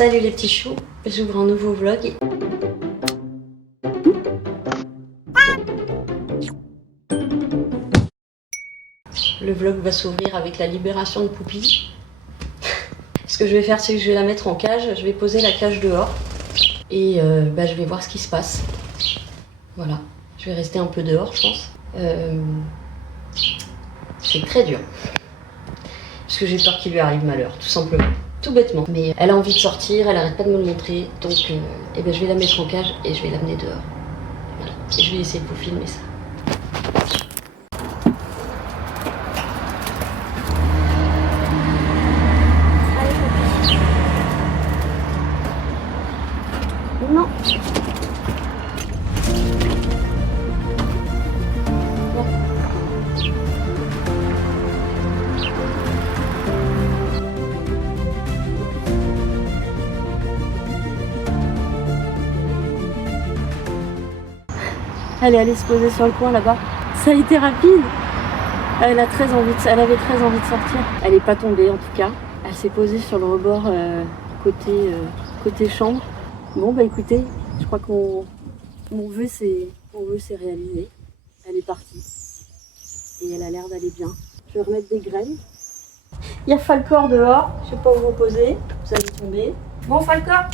Salut les petits choux, j'ouvre un nouveau vlog. Le vlog va s'ouvrir avec la libération de Poupie. Ce que je vais faire, c'est que je vais la mettre en cage, je vais poser la cage dehors et je vais voir ce qui se passe. Voilà, je vais rester un peu dehors, je pense. C'est très dur. Parce que j'ai peur qu'il lui arrive malheur, tout simplement. Tout bêtement. Mais elle a envie de sortir, elle arrête pas de me le montrer. Donc je vais la mettre en cage et je vais l'amener dehors. Voilà. Et je vais essayer de vous filmer ça. Non. Elle est allée se poser sur le coin là-bas. Ça a été rapide. Elle avait très envie de sortir. Elle n'est pas tombée en tout cas. Elle s'est posée sur le rebord côté chambre. Bon bah écoutez, je crois qu'on mon vœu s'est réalisé. Elle est partie. Et elle a l'air d'aller bien. Je vais remettre des graines. Il y a Falcor dehors. Je ne sais pas où vous poser. Vous allez tomber. Bon Falcor,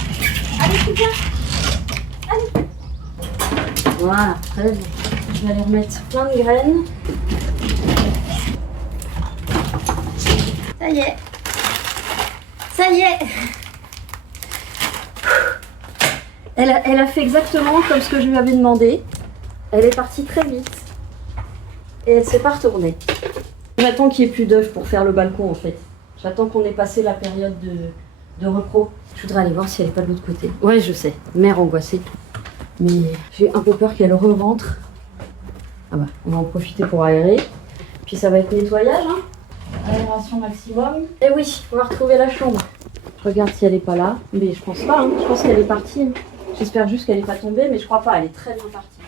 allez tu viens. Allez. Voilà, très bien. Je vais aller remettre plein de graines. Ça y est. Ça y est. Elle a fait exactement comme ce que je lui avais demandé. Elle est partie très vite. Et elle ne s'est pas retournée. J'attends qu'il n'y ait plus d'œufs pour faire le balcon en fait. J'attends qu'on ait passé la période de repos. Je voudrais aller voir si elle n'est pas de l'autre côté. Ouais, je sais. Mère angoissée. Mais j'ai un peu peur qu'elle re-rentre. Ah bah, on va en profiter pour aérer. Puis ça va être nettoyage, hein. Aération maximum. Et oui, on va retrouver la chambre. Je regarde si elle n'est pas là. Mais je pense pas, hein. Je pense qu'elle est partie. J'espère juste qu'elle n'est pas tombée, mais je crois pas. Elle est très bien partie.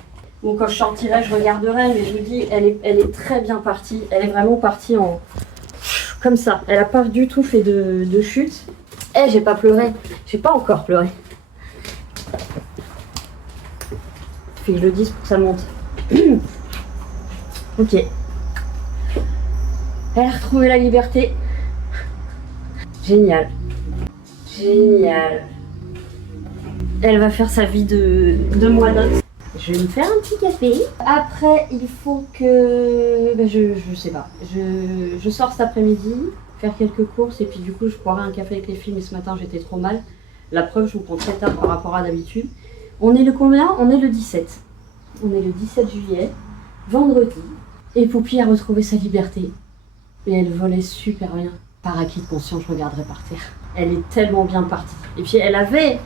Bon, quand je sortirai, je regarderai, mais je vous dis, elle est très bien partie. Elle est vraiment partie en... comme ça. Elle n'a pas du tout fait de chute. Eh, j'ai pas pleuré. J'ai pas encore pleuré. Que je le dise pour que ça monte. Ok. Elle a retrouvé la liberté. Génial. Génial. Elle va faire sa vie de moinotte. Je vais me faire un petit café. Après, il faut que... je sais pas. Je sors cet après-midi, faire quelques courses et puis du coup, je boirai un café avec les filles. Mais ce matin, j'étais trop mal. La preuve, je vous prends très tard par rapport à d'habitude. On est le combien? On est le 17. On est le 17 juillet, vendredi. Et Poupie a retrouvé sa liberté. Et elle volait super bien. Par acquis de conscience, je regarderai par terre. Elle est tellement bien partie. Et puis elle avait...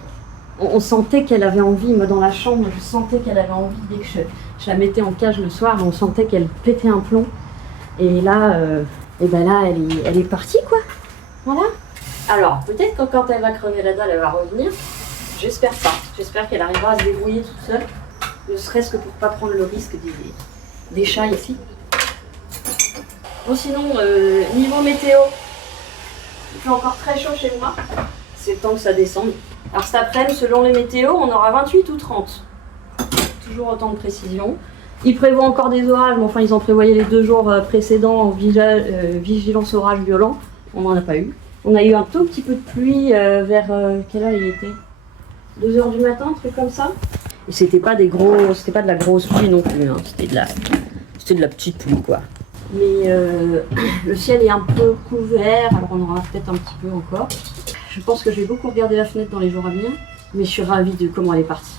On sentait qu'elle avait envie. Moi, dans la chambre, je sentais qu'elle avait envie. Dès que je la mettais en cage le soir, on sentait qu'elle pétait un plomb. Et là, elle est partie, quoi. Voilà. Alors, peut-être que quand elle va crever la dalle, elle va revenir. J'espère pas. J'espère qu'elle arrivera à se débrouiller toute seule. Ne serait-ce que pour pas prendre le risque des chats ici. Bon sinon, niveau météo, il fait encore très chaud chez moi. C'est le temps que ça descende. Alors cet après-midi, selon les météos, on aura 28 ou 30. Toujours autant de précision. Ils prévoient encore des orages, mais enfin ils en prévoyaient les 2 jours précédents en vigilance orage violent. On n'en a pas eu. On a eu un tout petit peu de pluie vers... quelle heure il était? 2 h du matin, un truc comme ça. Et c'était pas de la grosse pluie non plus, hein. C'était de la petite pluie quoi. Mais le ciel est un peu couvert, alors on aura peut-être un petit peu encore. Je pense que je vais beaucoup regarder la fenêtre dans les jours à venir, mais je suis ravie de comment elle est partie.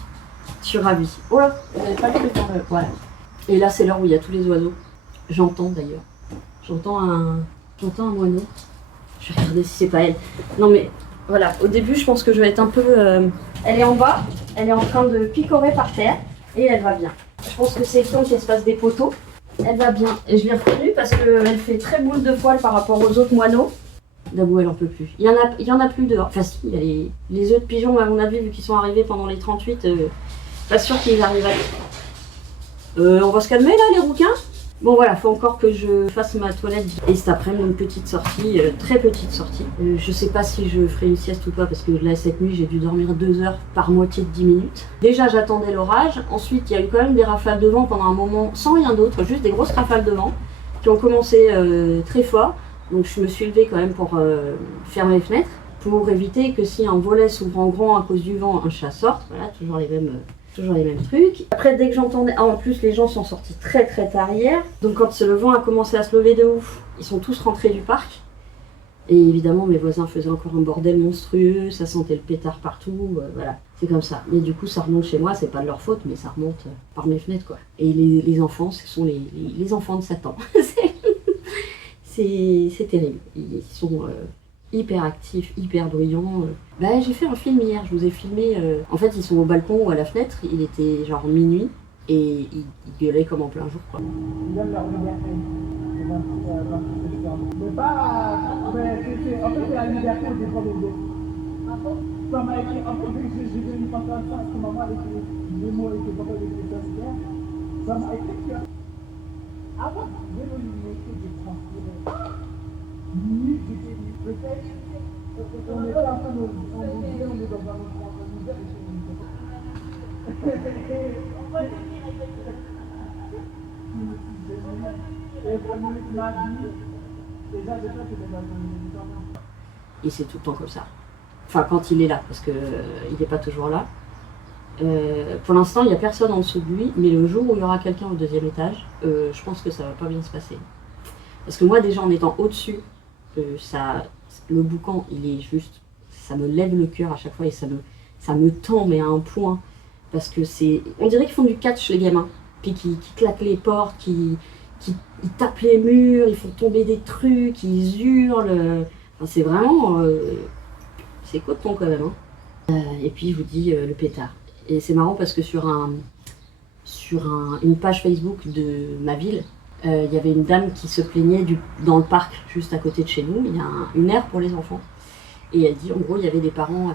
Je suis ravie. Oh là, vous n'avez pas le truc dans le... Voilà. Et là c'est l'heure où il y a tous les oiseaux. J'entends d'ailleurs. J'entends un moineau. Je vais regarder si c'est pas elle. Non mais voilà, au début je pense que je vais être un peu... Elle est en bas, elle est en train de picorer par terre et elle va bien. Je pense que c'est quand qu'il se passe des poteaux. Elle va bien. Et je l'ai reconnue parce qu'elle fait très boule de poil par rapport aux autres moineaux. D'abord, elle en peut plus. Il y en a plus dehors. Enfin si, il y a les œufs de pigeons à mon avis, vu qu'ils sont arrivés pendant les 38, pas sûr qu'ils arrivent à... on va se calmer là les rouquins. Bon voilà, faut encore que je fasse ma toilette. Et cet après-midi, une petite sortie, très petite sortie. Je sais pas si je ferai une sieste ou pas parce que là, cette nuit, j'ai dû dormir 2 heures par moitié de 10 minutes. Déjà, j'attendais l'orage. Ensuite, il y a eu quand même des rafales de vent pendant un moment, sans rien d'autre, juste des grosses rafales de vent qui ont commencé très fort. Donc je me suis levée quand même pour fermer les fenêtres, pour éviter que si un volet s'ouvre en grand à cause du vent, un chat sorte. Voilà, toujours les mêmes trucs. Après, dès que j'entendais... Ah, en plus, les gens sont sortis très très tard hier. Donc quand le vent a commencé à se lever de ouf, ils sont tous rentrés du parc. Et évidemment, mes voisins faisaient encore un bordel monstrueux, ça sentait le pétard partout, voilà. C'est comme ça. Mais du coup, ça remonte chez moi, c'est pas de leur faute, mais ça remonte par mes fenêtres, quoi. Et les enfants, ce sont les enfants de Satan. C'est terrible. Ils sont... hyper actifs, hyper bruyants. Bah, j'ai fait un film hier, je vous ai filmé. En fait, ils sont au balcon ou à la fenêtre, il était genre minuit et ils gueulaient comme en plein jour, quoi. Ils donnent leur liberté. Mais pas. Mais en fait, c'est la liberté au dépend des autres. Ça m'a écrit. En fait, j'ai vu une photo à ça, parce que maman a écrit des mots et que papa a écrit ça hier. Ça m'a écrit que. Avant, j'ai eu une métier de transpirer. Ni j'étais ni. Peut-être, on est pas en train de on est dans un autre univers et c'est une on va devenir et comme il m'a dit, déjà c'est dans un Et c'est tout le temps comme ça. Enfin, quand il est là, parce qu'il n'est pas toujours là. Pour l'instant, il n'y a personne en dessous de lui, mais le jour où il y aura quelqu'un au 2e étage, je pense que ça va pas bien se passer. Parce que moi, déjà en étant au-dessus, le boucan, il est juste, ça me lève le cœur à chaque fois et ça me tend, mais à un point. Parce que on dirait qu'ils font du catch, les gamins. Puis qui claquent les portes, ils tapent les murs, ils font tomber des trucs, ils hurlent. Enfin, c'est vraiment, c'est coton quand même. Hein. Et puis, je vous dis, le pétard. Et c'est marrant parce que sur une page Facebook de ma ville, il y avait une dame qui se plaignait dans le parc, juste à côté de chez nous. Il y a une aire pour les enfants. Et elle dit, en gros, il y avait des parents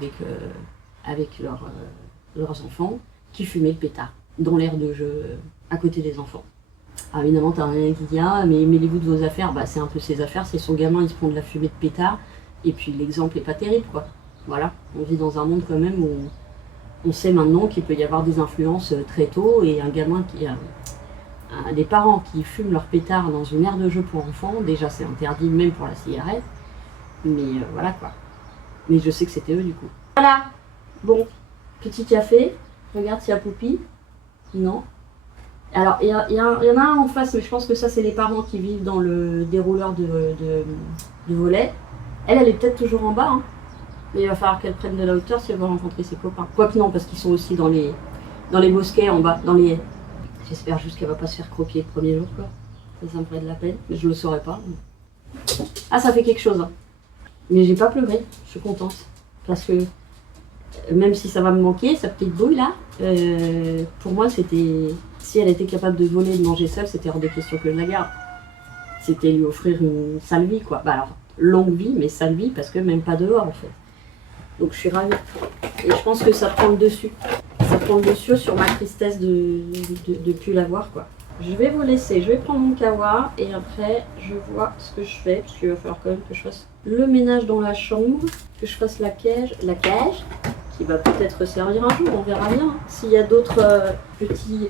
avec leurs enfants qui fumaient le pétard dans l'aire de jeu à côté des enfants. Alors évidemment, t'as rien qui dit, ah, mais mêlez-vous de vos affaires. Bah, c'est un peu ses affaires, c'est son gamin, il se prend de la fumée de pétard. Et puis l'exemple est pas terrible, quoi. Voilà, on vit dans un monde quand même où on sait maintenant qu'il peut y avoir des influences très tôt et un gamin des parents qui fument leur pétard dans une aire de jeu pour enfants, déjà c'est interdit même pour la cigarette, mais voilà quoi. Mais je sais que c'était eux du coup. Voilà, bon, petit café, regarde s'il y a Poupie, non. Alors il y en a un en face, mais je pense que ça c'est les parents qui vivent dans le dérouleur de volet. Elle est peut-être toujours en bas, hein. Mais il va falloir qu'elle prenne de la hauteur si elle veut rencontrer ses copains. Quoique non, parce qu'ils sont aussi dans les bosquets en bas, dans les haies. J'espère juste qu'elle va pas se faire croquer le premier jour, quoi. Ça me ferait de la peine, mais je le saurais pas. Ah, ça fait quelque chose, hein. Mais j'ai pas pleuré, je suis contente. Parce que, même si ça va me manquer, sa petite boule là, pour moi c'était... Si elle était capable de voler et de manger seule, c'était hors de question que je la garde. C'était lui offrir une sale vie, quoi. Bah alors, longue vie, mais sale vie, parce que même pas dehors, en fait. Donc je suis ravie. Et je pense que ça prend le dessus. Ça prend le dessus sur ma tristesse de plus la voir, quoi. Je vais vous laisser, je vais prendre mon kawa et après je vois ce que je fais, parce qu'il va falloir quand même que je fasse le ménage dans la chambre, que je fasse la cage qui va peut-être servir un jour, on verra bien, hein, s'il y a d'autres petits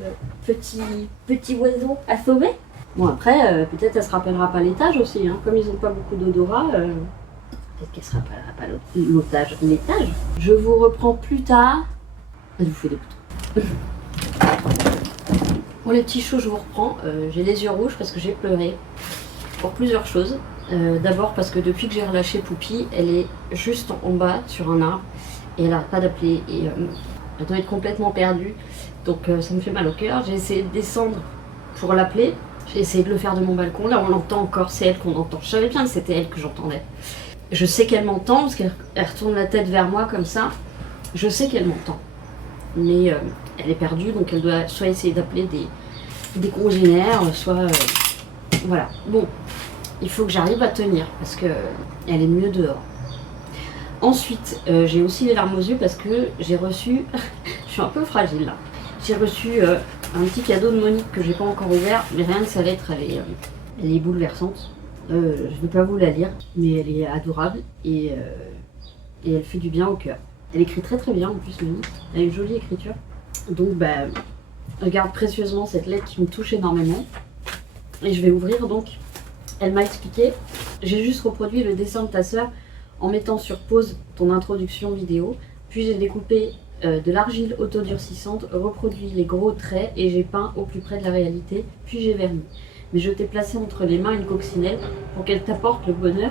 oiseaux à sauver. Bon après, peut-être elle se rappellera pas l'étage aussi, hein, comme ils n'ont pas beaucoup d'odorat, peut-être qu'elle se rappellera pas l'étage. Je vous reprends plus tard. Je vous fais des boutons. Bon les petits choux, je vous reprends. J'ai les yeux rouges parce que j'ai pleuré. Pour plusieurs choses. D'abord parce que depuis que j'ai relâché Poupie, elle est juste en bas sur un arbre. Et elle n'arrête pas d'appeler. Et elle doit être complètement perdue. Donc ça me fait mal au cœur. J'ai essayé de descendre pour l'appeler. J'ai essayé de le faire de mon balcon. Là on l'entend encore, c'est elle qu'on entend. Je savais bien que c'était elle que j'entendais. Je sais qu'elle m'entend parce qu'elle retourne la tête vers moi comme ça. Je sais qu'elle m'entend. Mais elle est perdue, donc elle doit soit essayer d'appeler des congénères, soit... voilà. Bon, il faut que j'arrive à tenir, parce qu'elle est mieux dehors. Ensuite, j'ai aussi les larmes aux yeux, parce que j'ai reçu... je suis un peu fragile, là. J'ai reçu Un petit cadeau de Monique que j'ai pas encore ouvert, mais rien que sa lettre, elle est bouleversante. Je ne vais pas vous la lire, mais elle est adorable et elle fait du bien au cœur. Elle écrit très très bien en plus, Monique. Elle a une jolie écriture. Donc je garde précieusement cette lettre qui me touche énormément. Et je vais ouvrir donc. Elle m'a expliqué, j'ai juste reproduit le dessin de ta sœur en mettant sur pause ton introduction vidéo. Puis j'ai découpé de l'argile autodurcissante, reproduit les gros traits et j'ai peint au plus près de la réalité. Puis j'ai verni. Mais je t'ai placé entre les mains une coccinelle pour qu'elle t'apporte le bonheur,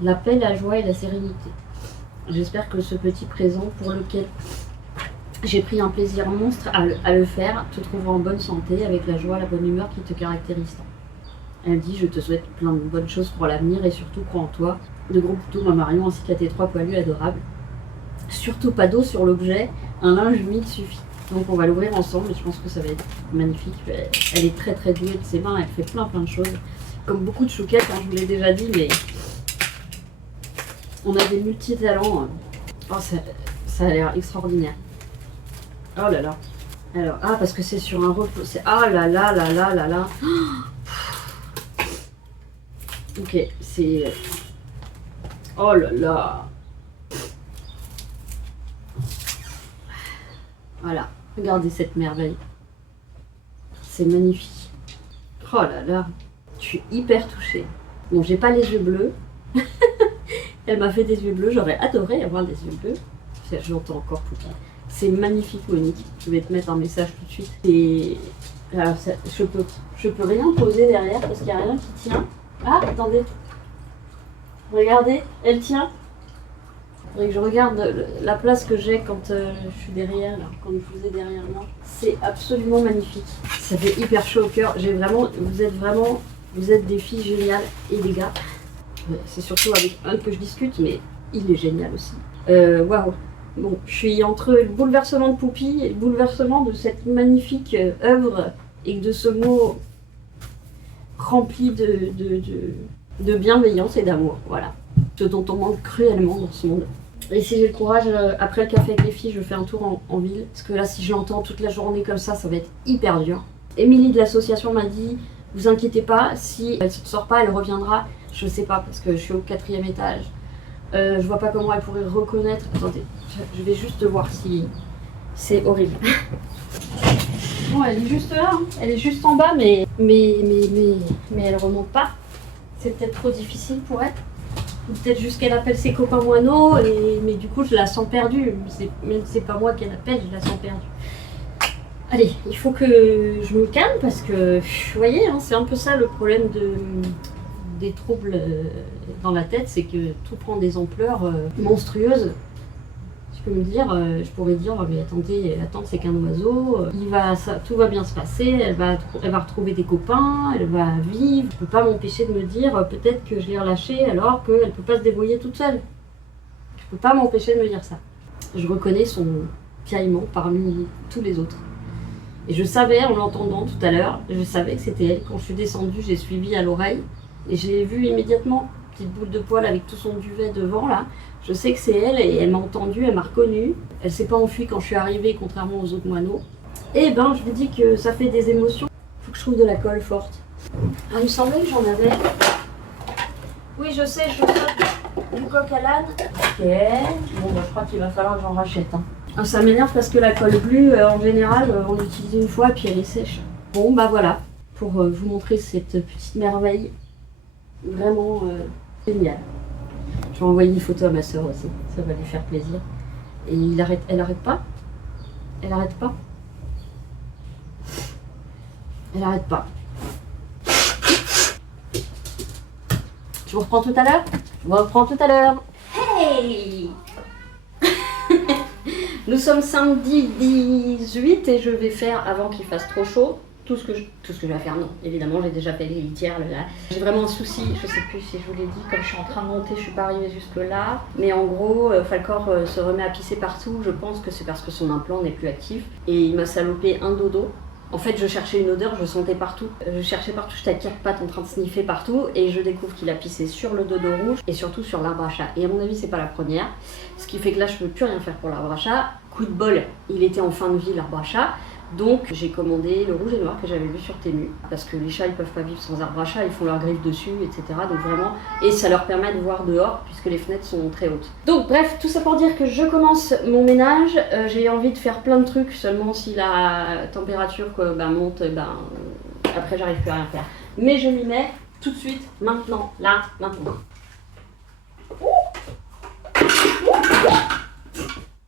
la paix, la joie et la sérénité. J'espère que ce petit présent pour lequel j'ai pris un plaisir monstre à le faire te trouvera en bonne santé avec la joie, la bonne humeur qui te caractérise tant. Elle dit, je te souhaite plein de bonnes choses pour l'avenir et surtout crois en toi. De gros boutons à Marion ainsi qu'à tes 3 poilus adorables. Surtout pas d'eau sur l'objet, un linge humide suffit. Donc on va l'ouvrir ensemble et je pense que ça va être magnifique. Elle est très très douée de ses mains, elle fait plein de choses. Comme beaucoup de chouquettes, hein, je vous l'ai déjà dit, mais on a des multi-talents. Oh, ça a l'air extraordinaire. Oh là là. Alors, parce que c'est sur un repos. Ah là là là là là là. Ok, c'est... Oh là là. Voilà, regardez cette merveille. C'est magnifique. Oh là là, je suis hyper touchée. Bon, j'ai pas les yeux bleus. Elle m'a fait des yeux bleus, j'aurais adoré avoir des yeux bleus. J'entends encore tout ça. C'est magnifique, Monique. Je vais te mettre un message tout de suite. Et alors, je peux rien poser derrière parce qu'il n'y a rien qui tient. Ah, attendez. Regardez, elle tient. Il faudrait que je regarde la place que j'ai quand je suis derrière, là, quand je vous ai derrière moi. C'est absolument magnifique. Ça fait hyper chaud au cœur. Vous êtes des filles géniales et des gars. C'est surtout avec un que je discute, mais il est génial aussi. Waouh. Bon, je suis entre le bouleversement de Poupie et le bouleversement de cette magnifique œuvre et de ce mot rempli de bienveillance et d'amour. Voilà. Ce dont on manque cruellement dans ce monde. Et si j'ai le courage, après le café avec les filles, je fais un tour en ville. Parce que là, si je l'entends toute la journée comme ça va être hyper dur. Émilie de l'association m'a dit, vous inquiétez pas, si elle ne sort pas, elle reviendra. Je sais pas, parce que je suis au 4e étage. Je vois pas comment elle pourrait reconnaître. Attendez, je vais juste voir si c'est horrible. Bon, elle est juste là, hein. Elle est juste en bas, mais elle remonte pas. C'est peut-être trop difficile pour elle. Ou peut-être juste qu'elle appelle ses copains moineaux, mais du coup je la sens perdue. Même c'est pas moi qu'elle appelle, je la sens perdue. Allez, il faut que je me calme parce que, vous voyez, hein, c'est un peu ça le problème des troubles dans la tête, c'est que tout prend des ampleurs monstrueuses. Je peux me dire, je pourrais dire, oh, mais attends, c'est qu'un oiseau, tout va bien se passer, elle va retrouver des copains, elle va vivre. Je peux pas m'empêcher de me dire, peut-être que je l'ai relâchée alors qu'elle peut pas se débrouiller toute seule. Je peux pas m'empêcher de me dire ça. Je reconnais son piaillement parmi tous les autres. Et je savais, en l'entendant tout à l'heure, je savais que c'était elle. Quand je suis descendue, j'ai suivi à l'oreille et j'ai vu immédiatement, petite boule de poil avec tout son duvet devant là. Je sais que c'est elle et elle m'a entendue, elle m'a reconnue. Elle s'est pas enfuie quand je suis arrivée, contrairement aux autres moineaux. Et ben, je vous dis que ça fait des émotions. Faut que je trouve de la colle forte. Ah, il me semblait que j'en avais. Oui, je sais, je saute du coq à l'âne. Ok. Bon, bah, je crois qu'il va falloir que j'en rachète. Hein. Ah, ça m'énerve parce que la colle bleue, en général, on l'utilise une fois et puis elle est sèche. Bon, bah voilà. Pour vous montrer cette petite merveille. Vraiment géniale. Je vais envoyer une photo à ma soeur aussi, ça va lui faire plaisir. Et elle arrête pas. Elle arrête pas. Elle arrête pas. Je vous reprends tout à l'heure. Je vous reprends tout à l'heure. Hey. Nous sommes samedi 18 et je vais faire, avant qu'il fasse trop chaud, tout ce que je vais faire, non, évidemment, j'ai déjà fait les litières, là. J'ai vraiment un souci, je sais plus si je vous l'ai dit, comme je suis en train de monter, je suis pas arrivée jusque là. Mais en gros, Falcor se remet à pisser partout, je pense que c'est parce que son implant n'est plus actif. Et il m'a salopé un dodo. En fait, je cherchais une odeur, je sentais partout. Je cherchais partout, j'étais à 4 pattes en train de sniffer partout. Et je découvre qu'il a pissé sur le dodo rouge et surtout sur l'arbre à chat. Et à mon avis, c'est pas la première. Ce qui fait que là, je peux plus rien faire pour l'arbre à chat. Coup de bol, il était en fin de vie l'arbre à chat. Donc j'ai commandé le rouge et noir que j'avais vu sur Temu. Parce que les chats ils peuvent pas vivre sans arbre à chat, ils font leurs griffes dessus, etc. Donc vraiment, et ça leur permet de voir dehors puisque les fenêtres sont très hautes. Donc bref, tout ça pour dire que je commence mon ménage. J'ai envie de faire plein de trucs, seulement si la température monte, après j'arrive plus à rien faire. Mais je m'y mets tout de suite, maintenant, là, maintenant.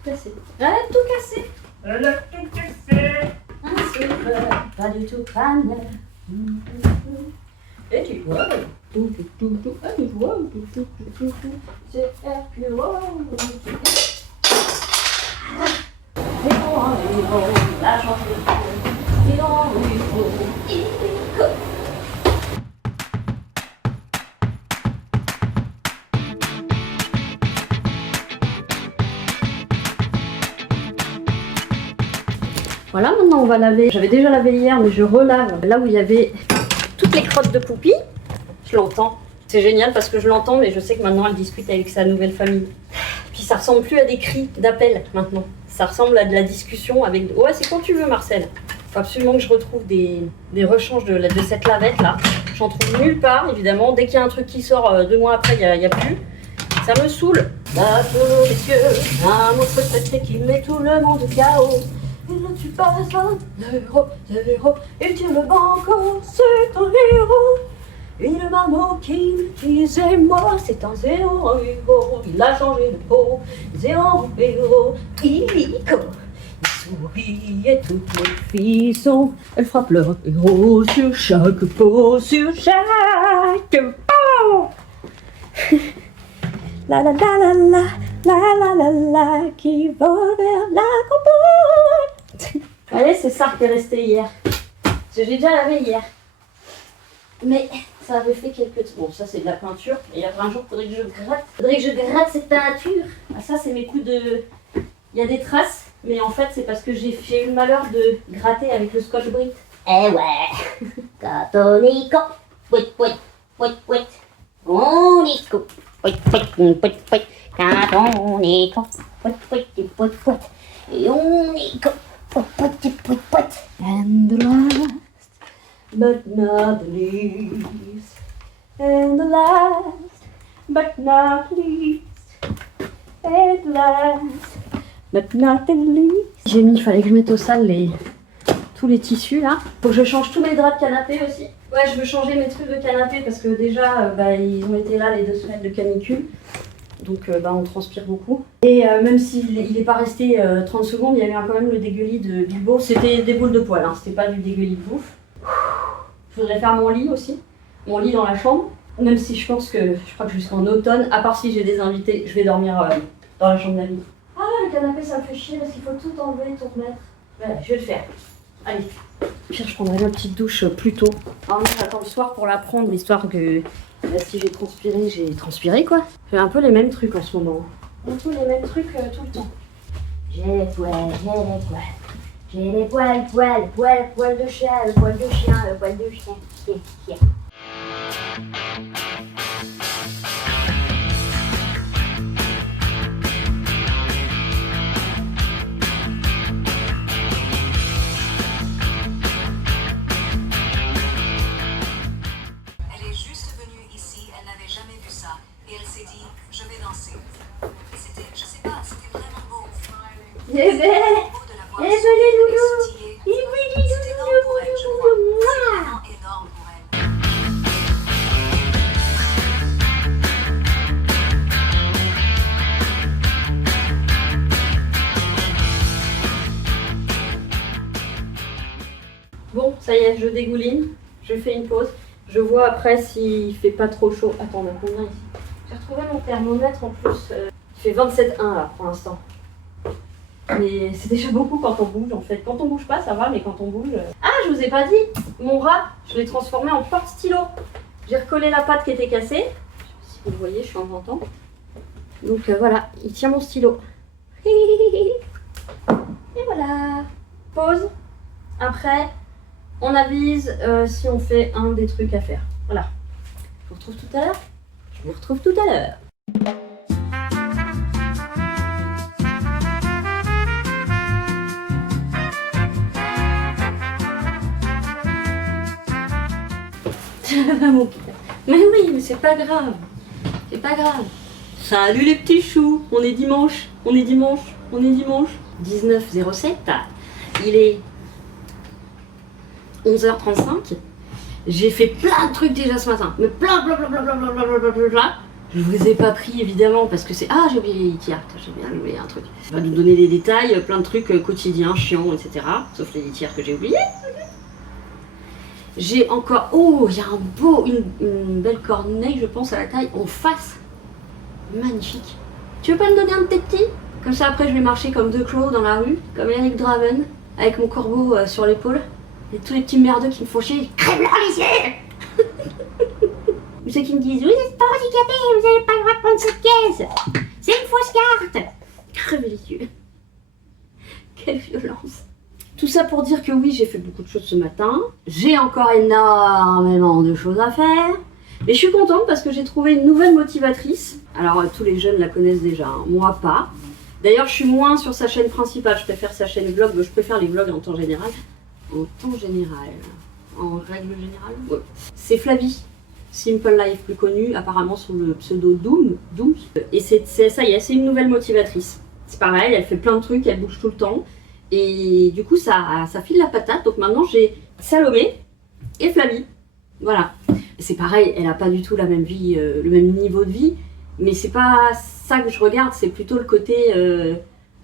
Cassé. Elle a tout cassé. Elle a tout cassé. Un sauveur, pas du tout crâneur. Et tu vois, tout, et tu vois, tout, c'est Hercule. La chance de voilà, maintenant on va laver. J'avais déjà lavé hier, mais je relave là où il y avait toutes les crottes de Poupie. Je l'entends. C'est génial parce que je l'entends, mais je sais que maintenant elle discute avec sa nouvelle famille. Puis ça ressemble plus à des cris d'appel maintenant. Ça ressemble à de la discussion avec... Ouais, c'est quand tu veux, Marcel. Faut absolument que je retrouve des rechanges de cette lavette là. J'en trouve nulle part, évidemment. Dès qu'il y a un truc qui sort 2 mois après, il n'y a plus. Ça me saoule. La folie des cieux, un monstre traité qui met tout le monde au chaos. Il ne tue pas un zéro, il tue le banco, c'est un héros. Il m'a moqué, il disait moi, c'est un zéro, un héros. Il a changé de peau, zéro héros, illico. Il sourit et toutes les filles sont, elle frappe leur héros sur chaque peau, sur chaque peau. La la la la la. La qui vole vers la campagne. Allez, c'est ça qui est resté hier. J'ai déjà lavé hier. Mais ça avait fait quelques... Bon, ça c'est de la peinture. Et après un jour, faudrait que je gratte cette peinture. Ah, ça c'est mes coups de... Il y a des traces, mais en fait c'est parce que j'ai eu le malheur de gratter avec le scotch Brite. Eh ouais. Catholico. Pouet, pouet, pouet, pouet. On y coupe. Pouet, pouet, pouet, pouet. Quand on est con, et on est con, and the last, but not the least, and the last, but not least, and the last, but not the least. J'ai mis, il fallait que je mette au sale tous les tissus là. Faut que je change tous mes draps de canapé aussi. Ouais, je veux changer mes trucs de canapé parce que déjà, ils ont été là les 2 semaines de canicule. Donc on transpire beaucoup. Et même s'il n'est pas resté 30 secondes, il y avait quand même le dégueulis du beau. C'était des boules de poils, hein, c'était pas du dégueulis de bouffe. Je voudrais faire mon lit aussi. Mon lit dans la chambre. Même si je pense que, je crois que jusqu'en automne, à part si j'ai des invités, je vais dormir dans la chambre d'amis. Ah, le canapé ça me fait chier parce qu'il faut tout enlever, tout remettre. Voilà, je vais le faire. Allez. Pire, je prendrai ma petite douche plus tôt. Alors, j'attends le soir pour la prendre, histoire que... si j'ai transpiré quoi. Je fais un peu les mêmes trucs en ce moment. Un peu les mêmes trucs tout le temps. J'ai les poils, j'ai les poils, poils de chat, le poil de chien, le poil de chien. Eh ben, les loulous. Bon, ça y est, je dégouline. Je fais une pause. Je vois après s'il fait pas trop chaud. Attends, on a combien ici? J'ai retrouvé mon thermomètre en plus. Il fait 27,1 là pour l'instant. Mais c'est déjà beaucoup quand on bouge en fait. Quand on bouge pas, ça va, mais quand on bouge... Ah, je vous ai pas dit, mon rat, je l'ai transformé en porte-stylo. J'ai recollé la patte qui était cassée. Je sais pas si vous le voyez, je suis en ventant. Donc voilà, il tient mon stylo. Et voilà. Pause. Après, on avise si on fait un des trucs à faire. Voilà. Je vous retrouve tout à l'heure. Je vous retrouve tout à l'heure. Ça va mon cœur. Mais oui, mais c'est pas grave. C'est pas grave. Salut les petits choux. On est dimanche. On est dimanche. On est dimanche. 19h07. Il est 11h35. J'ai fait plein de trucs déjà ce matin. Mais plein. Je vous ai pas pris évidemment parce que c'est... Ah, j'ai oublié les litières. J'ai bien oublié un truc. Je vais vous donner des détails, plein de trucs quotidiens, chiants, etc. Sauf les litières que j'ai oubliées. J'ai encore... Oh, il y a une belle corneille, je pense, à la taille en face. Magnifique. Tu veux pas me donner un de tes petits? Comme ça, après, je vais marcher comme deux clos dans la rue, comme Eric Draven, avec mon corbeau sur l'épaule. Et tous les petits merdeux qui me font chier, crève-leur les yeux. Ou ceux qui me disent, vous n'êtes pas handicapé, vous n'avez pas le droit de prendre cette caisse. C'est une fausse carte. Crève les yeux. Quelle violence. Tout ça pour dire que oui, j'ai fait beaucoup de choses ce matin. J'ai encore énormément de choses à faire. Mais je suis contente parce que j'ai trouvé une nouvelle motivatrice. Alors, tous les jeunes la connaissent déjà, hein. Moi pas. D'ailleurs, je suis moins sur sa chaîne principale. Je préfère sa chaîne vlog. Je préfère les vlogs en temps général. En temps général. En règle générale. Ouais. C'est Flavie. Simple Life, plus connue, apparemment sous le pseudo Dooms. Et ça y est, c'est une nouvelle motivatrice. C'est pareil, elle fait plein de trucs, elle bouge tout le temps. Et du coup, ça file la patate. Donc maintenant, j'ai Salomé et Flavie. Voilà. C'est pareil, elle n'a pas du tout la même vie, le même niveau de vie. Mais c'est pas ça que je regarde, c'est plutôt le côté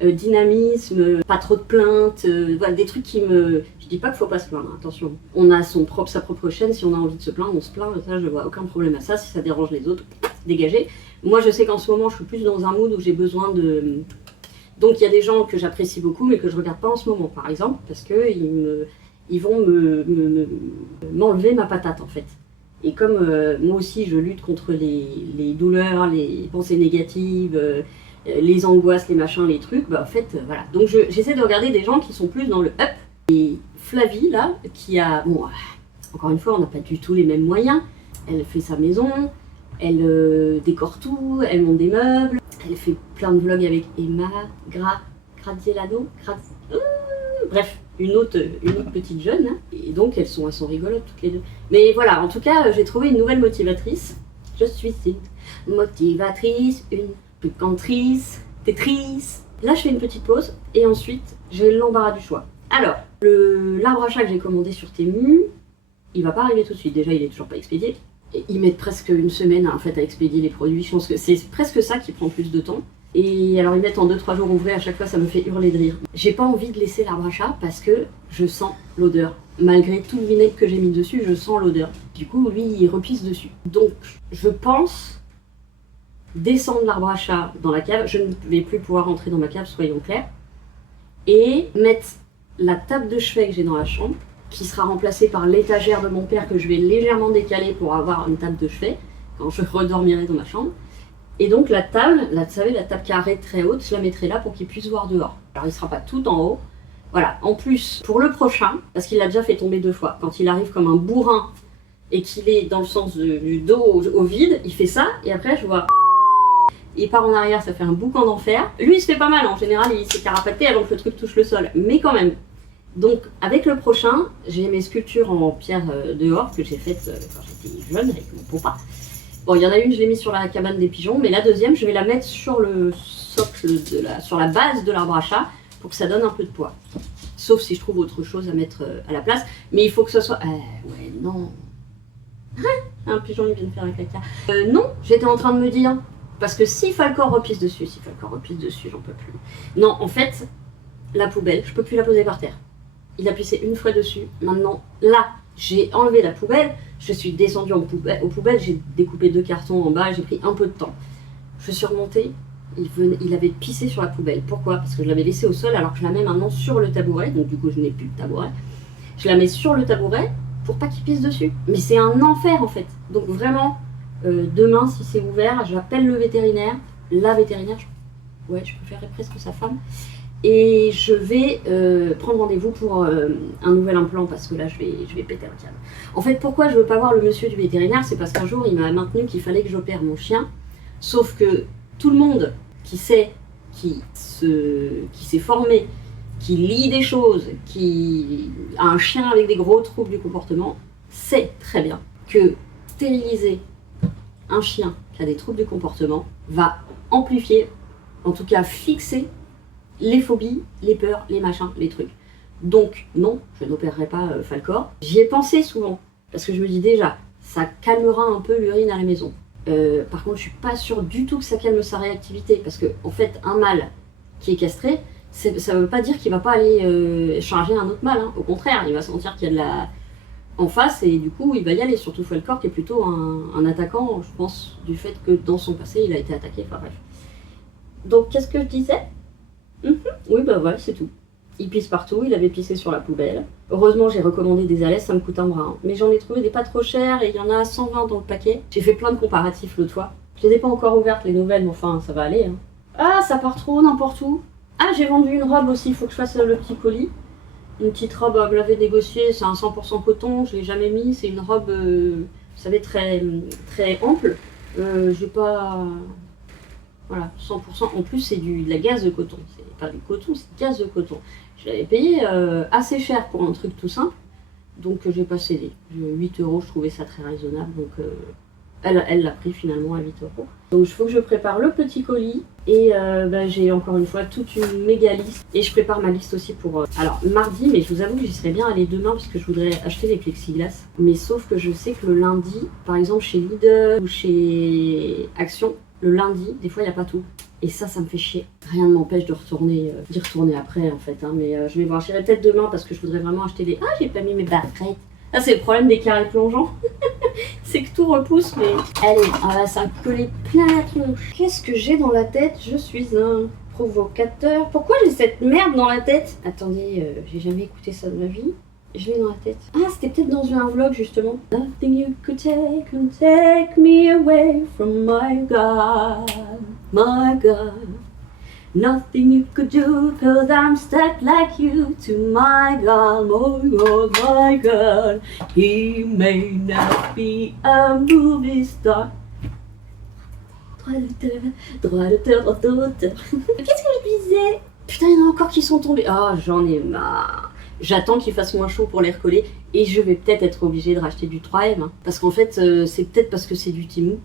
dynamisme, pas trop de plaintes, voilà, des trucs qui me... Je dis pas qu'il faut pas se plaindre, attention. On a sa propre chaîne, si on a envie de se plaindre, on se plaint, ça je vois aucun problème à ça. Si ça dérange les autres, dégagez. Moi je sais qu'en ce moment je suis plus dans un mood où j'ai besoin de... Donc il y a des gens que j'apprécie beaucoup mais que je regarde pas en ce moment par exemple, parce que ils vont m'enlever ma patate en fait. Et comme moi aussi je lutte contre les douleurs, les pensées négatives, les angoisses, les machins, les trucs, bah en fait voilà. Donc j'essaie de regarder des gens qui sont plus dans le up. Et Flavie là, qui a, bon, encore une fois on n'a pas du tout les mêmes moyens. Elle fait sa maison, elle décore tout, elle monte des meubles, elle fait plein de vlogs avec Emma Graziellano, bref, une autre petite jeune, hein. Et donc elles sont rigolotes toutes les deux. Mais voilà, en tout cas j'ai trouvé une nouvelle motivatrice. Je suis une motivatrice, une trucantrice, tétrice. Là je fais une petite pause et ensuite j'ai l'embarras du choix. Alors, l'arbre à chat que j'ai commandé sur Temu, il va pas arriver tout de suite. Déjà il est toujours pas expédié. Et ils mettent presque une semaine en fait, à expédier les produits. Je pense que c'est presque ça qui prend plus de temps. Et alors ils mettent en 2-3 jours ouvrés, à chaque fois ça me fait hurler de rire. J'ai pas envie de laisser l'arbre à chat parce que je sens l'odeur. Malgré tout le vinaigre que j'ai mis dessus, je sens l'odeur. Du coup lui il repisse dessus. Donc je pense descendre l'arbre à chat dans la cave. Je ne vais plus pouvoir rentrer dans ma cave, soyons clairs. Et mettre la table de chevet que j'ai dans la chambre, qui sera remplacée par l'étagère de mon père que je vais légèrement décaler pour avoir une table de chevet quand je redormirai dans ma chambre. Et donc la table, là, vous savez, la table carrée très haute, je la mettrai là pour qu'il puisse voir dehors. Alors il ne sera pas tout en haut. Voilà, en plus, pour le prochain, parce qu'il l'a déjà fait tomber 2 fois, quand il arrive comme un bourrin et qu'il est dans le sens du dos au vide, il fait ça, et après je vois... Il part en arrière, ça fait un boucan d'enfer. Lui il se fait pas mal, en général il s'est carapaté avant que le truc touche le sol, mais quand même. Donc avec le prochain, j'ai mes sculptures en pierre dehors que j'ai faites quand j'étais jeune avec mon papa. Bon, il y en a une, je l'ai mise sur la cabane des pigeons, mais la deuxième, je vais la mettre sur le socle, sur la base de l'arbre à chat pour que ça donne un peu de poids. Sauf si je trouve autre chose à mettre à la place, mais il faut que ce soit... ouais, non. Un pigeon, il vient de faire un caca. Non, j'étais en train de me dire, parce que si Falcor repisse dessus, j'en peux plus. Non, en fait, la poubelle, je peux plus la poser par terre. Il a pissé une fois dessus. Maintenant, là, j'ai enlevé la poubelle. Je suis descendue aux poubelles. J'ai découpé 2 cartons en bas. J'ai pris un peu de temps. Je suis remontée. Il avait pissé sur la poubelle. Pourquoi? Parce que je l'avais laissé au sol alors que je la mets maintenant sur le tabouret. Donc du coup, je n'ai plus de tabouret. Je la mets sur le tabouret pour pas qu'il pisse dessus. Mais c'est un enfer en fait. Donc vraiment, demain, si c'est ouvert, j'appelle le vétérinaire. La vétérinaire, je préférerais presque sa femme. Et je vais prendre rendez-vous pour un nouvel implant parce que là je vais péter un câble. En fait, pourquoi je veux pas voir le monsieur du vétérinaire, c'est parce qu'un jour il m'a maintenu qu'il fallait que j'opère mon chien. Sauf que tout le monde qui s'est formé, qui lit des choses, qui a un chien avec des gros troubles du comportement, sait très bien que stériliser un chien qui a des troubles du comportement va amplifier, en tout cas fixer, les phobies, les peurs, les machins, les trucs. Donc non, je n'opérerai pas Falcor. J'y ai pensé souvent, parce que je me dis déjà, ça calmera un peu l'urine à la maison. Par contre, je suis pas sûre du tout que ça calme sa réactivité, parce que en fait, un mâle qui est castré, ça veut pas dire qu'il va pas aller charger un autre mâle, hein. Au contraire, il va sentir qu'il y a de la en face et du coup il va y aller, surtout Falcor qui est plutôt un attaquant, je pense, du fait que dans son passé il a été attaqué, enfin bref. Donc qu'est-ce que je disais? Oui bah voilà, c'est tout. Il pisse partout, il avait pissé sur la poubelle. Heureusement j'ai recommandé des Alès, ça me coûte un bras, hein. Mais j'en ai trouvé des pas trop chers et il y en a 120 dans le paquet. J'ai fait plein de comparatifs l'autre fois. Je les ai pas encore ouvertes les nouvelles, mais enfin ça va aller, hein. Ah ça part trop n'importe où. Ah j'ai vendu une robe aussi, il faut que je fasse le petit colis. Une petite robe, je l'avais négociée, c'est un 100% coton, je l'ai jamais mis, c'est une robe, vous savez, très, très ample. J'ai pas... Voilà, 100%, en plus c'est de la gaze de coton, c'est pas du coton, c'est gaz de coton. Je l'avais payé assez cher pour un truc tout simple, donc j'ai pas cédé. 8 €, je trouvais ça très raisonnable, donc elle l'a pris finalement à 8 €. Donc il faut que je prépare le petit colis et j'ai encore une fois toute une méga liste et je prépare ma liste aussi pour alors mardi, mais je vous avoue que j'y serais bien aller demain parce que je voudrais acheter des plexiglas, mais sauf que je sais que le lundi, par exemple chez Lidl ou chez Action, le lundi des fois il n'y a pas tout et ça me fait chier. Rien ne m'empêche de d'y retourner après en fait, hein, mais je vais voir, j'irai peut-être demain parce que je voudrais vraiment acheter des... Ah j'ai pas mis mes barrettes. Ah, c'est le problème des carrés plongeants. C'est que tout repousse, mais... Allez, ça me collait plein la tronche. Qu'est-ce que j'ai dans la tête? Je suis un provocateur. Pourquoi j'ai cette merde dans la tête? Attendez, j'ai jamais écouté ça de ma vie. Je l'ai dans la tête. Ah, c'était peut-être dans un vlog, justement. Nothing you could take can take me away from my God. My God. Nothing you could do, 'cause I'm stuck like you to my God, my God. He may not be a movie star. Droit d'auteur. Qu'est-ce que je disais? Putain, il y en a encore qui sont tombés. Ah, j'en ai marre. J'attends qu'il fasse moins chaud pour les recoller et je vais peut-être être obligée de racheter du 3M. Hein. Parce qu'en fait, c'est peut-être parce que c'est du Temu.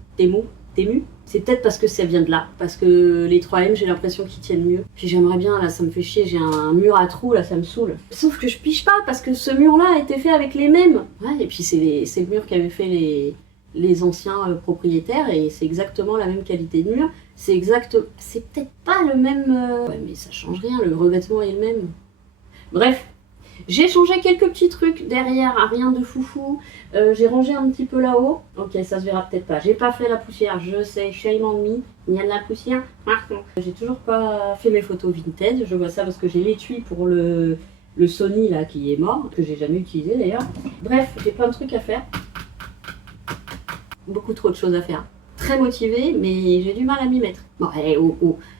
C'est peut-être parce que ça vient de là. Parce que les 3M, j'ai l'impression qu'ils tiennent mieux. Puis j'aimerais bien, là, ça me fait chier, j'ai un mur à trous, là, ça me saoule. Sauf que je pige pas, parce que ce mur-là a été fait avec les mêmes. Ouais, et puis c'est le mur qu'avaient fait les anciens propriétaires, et c'est exactement la même qualité de mur. C'est peut-être pas le même... Ouais, mais ça change rien, le revêtement est le même. Bref. J'ai changé quelques petits trucs derrière, rien de foufou. J'ai rangé un petit peu là-haut. Ok, ça se verra peut-être pas. J'ai pas fait la poussière, je sais, shame on me. Il y a de la poussière. J'ai toujours pas fait mes photos vintage. Je vois ça parce que j'ai l'étui pour le Sony là qui est mort, que j'ai jamais utilisé d'ailleurs. Bref, j'ai plein de trucs à faire. Beaucoup trop de choses à faire. Très motivée, mais j'ai du mal à m'y mettre. Bon, allez,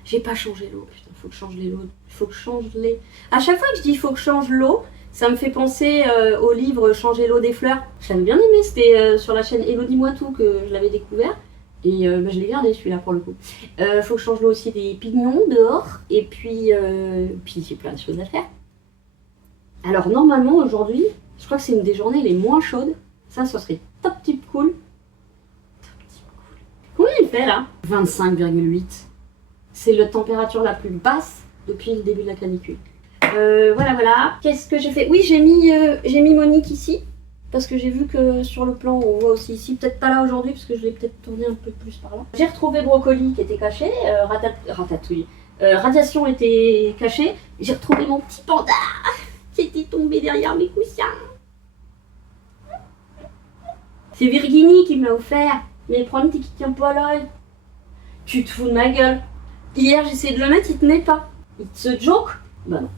j'ai pas changé l'eau. Putain, faut que je change l'eau. Faut que je change les... À chaque fois que je dis faut que je change l'eau, ça me fait penser au livre Changer l'eau des fleurs. Je l'avais bien aimé, c'était sur la chaîne Elodie Moi Tout que je l'avais découvert. Et je l'ai gardé celui-là pour le coup. Faut que je change l'eau aussi des pignons dehors. Et puis j'ai plein de choses à faire. Alors normalement aujourd'hui, je crois que c'est une des journées les moins chaudes. Ça serait top tip cool. Combien il fait là? 25,8. C'est la température la plus basse depuis le début de la canicule. Voilà. Qu'est-ce que j'ai fait? Oui, j'ai mis Monique ici. Parce que j'ai vu que sur le plan, on voit aussi ici. Peut-être pas là aujourd'hui, parce que je l'ai peut-être tourné un peu plus par là. J'ai retrouvé Brocoli qui était caché. Ratatouille. Radiation était cachée. J'ai retrouvé mon petit panda qui était tombé derrière mes coussins. C'est Virginie qui me l'a offert. Mais le problème, c'est qu'il tient pas là. Tu te fous de ma gueule. Hier, j'ai essayé de le mettre, il tenait pas. Il se joke? Bah non.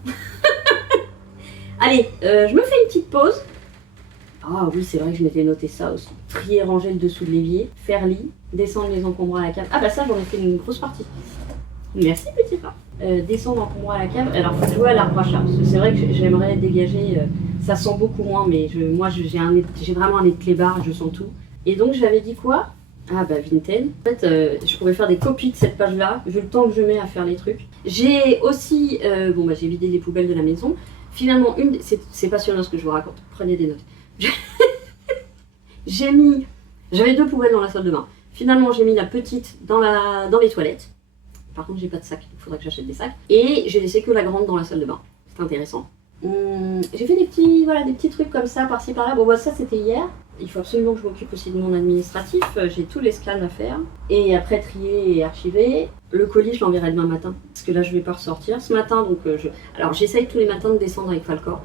Allez, je me fais une petite pause. Ah oui, c'est vrai que je m'étais noté ça aussi. Trier, ranger le dessous de l'évier, faire lit, descendre les encombrants à la cave. Ah bah ça, j'en ai fait une grosse partie. Merci petit rat. Descendre encombrants à la cave. Alors, faut jouer à l'arbre à chat. Parce que c'est vrai que j'aimerais dégager. Ça sent beaucoup moins, mais moi, j'ai vraiment un nez de clébard, je sens tout. Et donc, j'avais dit quoi? Ah bah Vinted. En fait, je pourrais faire des copies de cette page-là, vu le temps que je mets à faire les trucs. J'ai aussi, j'ai vidé les poubelles de la maison. Finalement, c'est passionnant ce que je vous raconte. Prenez des notes. J'avais 2 poubelles dans la salle de bain. Finalement, j'ai mis la petite dans les toilettes. Par contre, j'ai pas de sac, il faudrait que j'achète des sacs. Et j'ai laissé que la grande dans la salle de bain. C'est intéressant. J'ai fait des petits trucs comme ça, par-ci par-là. Bon, bah, ça c'était hier. Il faut absolument que je m'occupe aussi de mon administratif. J'ai tous les scans à faire. Et après, trier et archiver. Le colis, je l'enverrai demain matin. Parce que là, je vais pas ressortir. Ce matin, donc, alors j'essaye tous les matins de descendre avec Falcor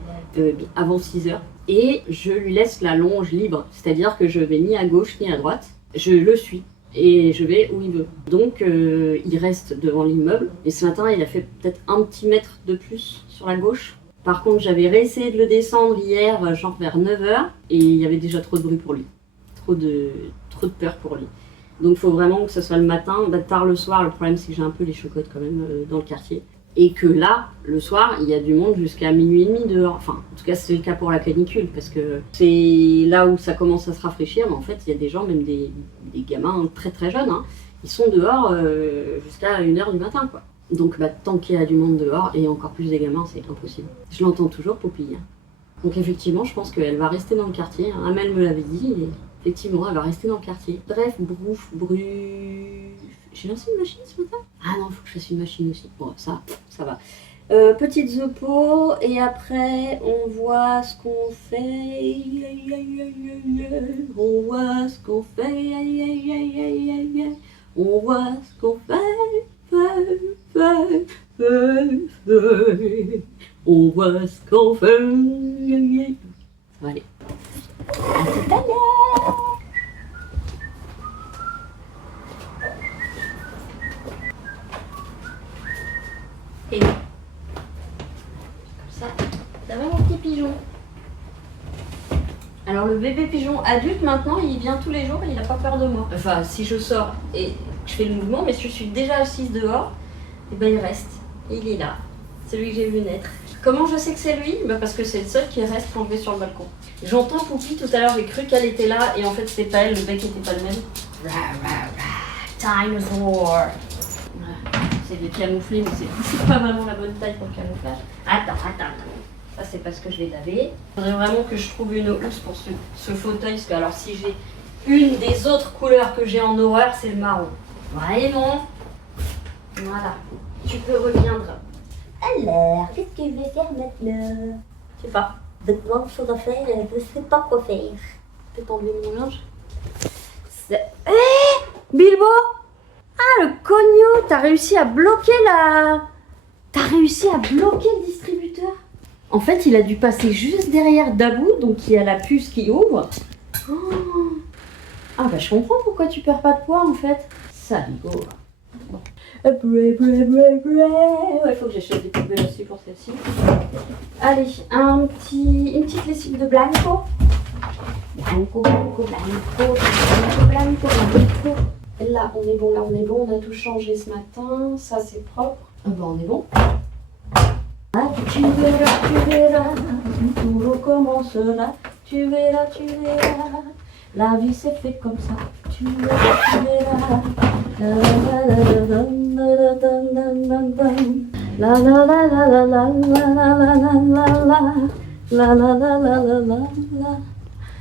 avant 6h. Et je lui laisse la longe libre. C'est-à-dire que je vais ni à gauche ni à droite. Je le suis. Et je vais où il veut. Donc il reste devant l'immeuble. Et ce matin, il a fait peut-être un petit mètre de plus sur la gauche. Par contre, j'avais réessayé de le descendre hier, genre vers 9h. Et il y avait déjà trop de bruit pour lui. Trop de peur pour lui. Donc il faut vraiment que ce soit le matin. Tard le soir, le problème c'est que j'ai un peu les chocottes quand même dans le quartier. Et que là, le soir, il y a du monde jusqu'à minuit et demi dehors. Enfin, en tout cas, c'est le cas pour la canicule, parce que c'est là où ça commence à se rafraîchir. Mais en fait, il y a des gens, même des gamins très très jeunes, hein, ils sont dehors jusqu'à 1h du matin, quoi. Donc, tant qu'il y a du monde dehors, et encore plus des gamins, c'est impossible. Je l'entends toujours, Poupille. Donc, effectivement, je pense qu'elle va rester dans le quartier. Hein. Amel me l'avait dit, et effectivement, elle va rester dans le quartier. Bref, brouf, J'ai lancé une machine ce matin? Ah non, il faut que je fasse une machine aussi. Bon, ça va. Petites opos, et après, on voit ce qu'on fait. On voit ce qu'on fait. On voit ce qu'on fait. On voit ce qu'on fait. Ça va aller. À tout à l'heure. Et comme ça va mon petit pigeon. Alors le bébé pigeon adulte maintenant, il vient tous les jours et il n'a pas peur de moi. Enfin, si je sors et je fais le mouvement, mais si je suis déjà assise dehors, et ben il reste. Il est là. C'est lui que j'ai vu naître. Comment je sais que c'est lui? Parce que c'est le seul qui reste quand je vais sur le balcon. J'entends Poupie tout à l'heure, j'ai cru qu'elle était là et en fait c'était pas elle, le bec était pas le même. Dinosaur. C'est des camouflés, mais c'est pas vraiment la bonne taille pour le camouflage. Attends. Ça, c'est parce que je l'ai lavé. Il faudrait vraiment que je trouve une housse pour ce fauteuil. Parce que, alors, si j'ai une des autres couleurs que j'ai en horreur, c'est le marron. Vraiment. Voilà. Tu peux reviendre. Alors, qu'est-ce que je vais faire maintenant? Je sais pas. De plein de choses à faire, je sais pas quoi faire. Je peux t'enlever mon linge? Bilbo! Ah, le cogno, t'as réussi à bloquer le distributeur. En fait, il a dû passer juste derrière Dabou, donc il y a la puce qui ouvre. Oh. Ah bah je comprends pourquoi tu perds pas de poids en fait. Ça rigole. Bon. Ouais, faut que j'achète des poubelles aussi pour celle-ci. Allez, une petite lessive de Blanco. Blanco. Là, on est bon, on a tout changé ce matin. Ça, c'est propre. Ah bah, on est bon. Ah, tu verras, tout recommencera. Tu verras. La vie, c'est fait comme ça. Tu verras.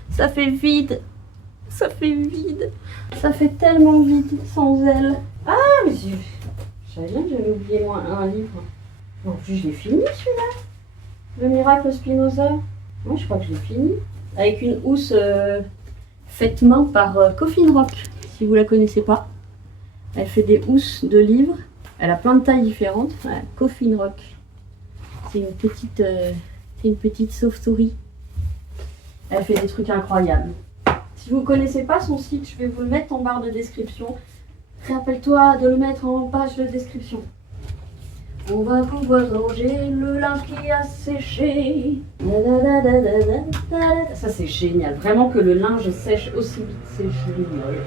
Ça fait vide. Ça fait tellement vide sans elle. Ah, mais je savais bien que j'avais oublié un livre. En plus, je l'ai fini celui-là. Le miracle Spinoza. Moi, je crois que je l'ai fini. Avec une housse faite main par Coffin Rock. Si vous la connaissez pas. Elle fait des housses de livres. Elle a plein de tailles différentes. Voilà, Coffin Rock. C'est une petite sauve-souris. Elle fait des trucs incroyables. Si vous ne connaissez pas son site, je vais vous le mettre en barre de description. Rappelle-toi de le mettre en page de description. On va pouvoir ranger le linge qui a séché. Ça c'est génial. Vraiment que le linge sèche aussi vite, c'est génial.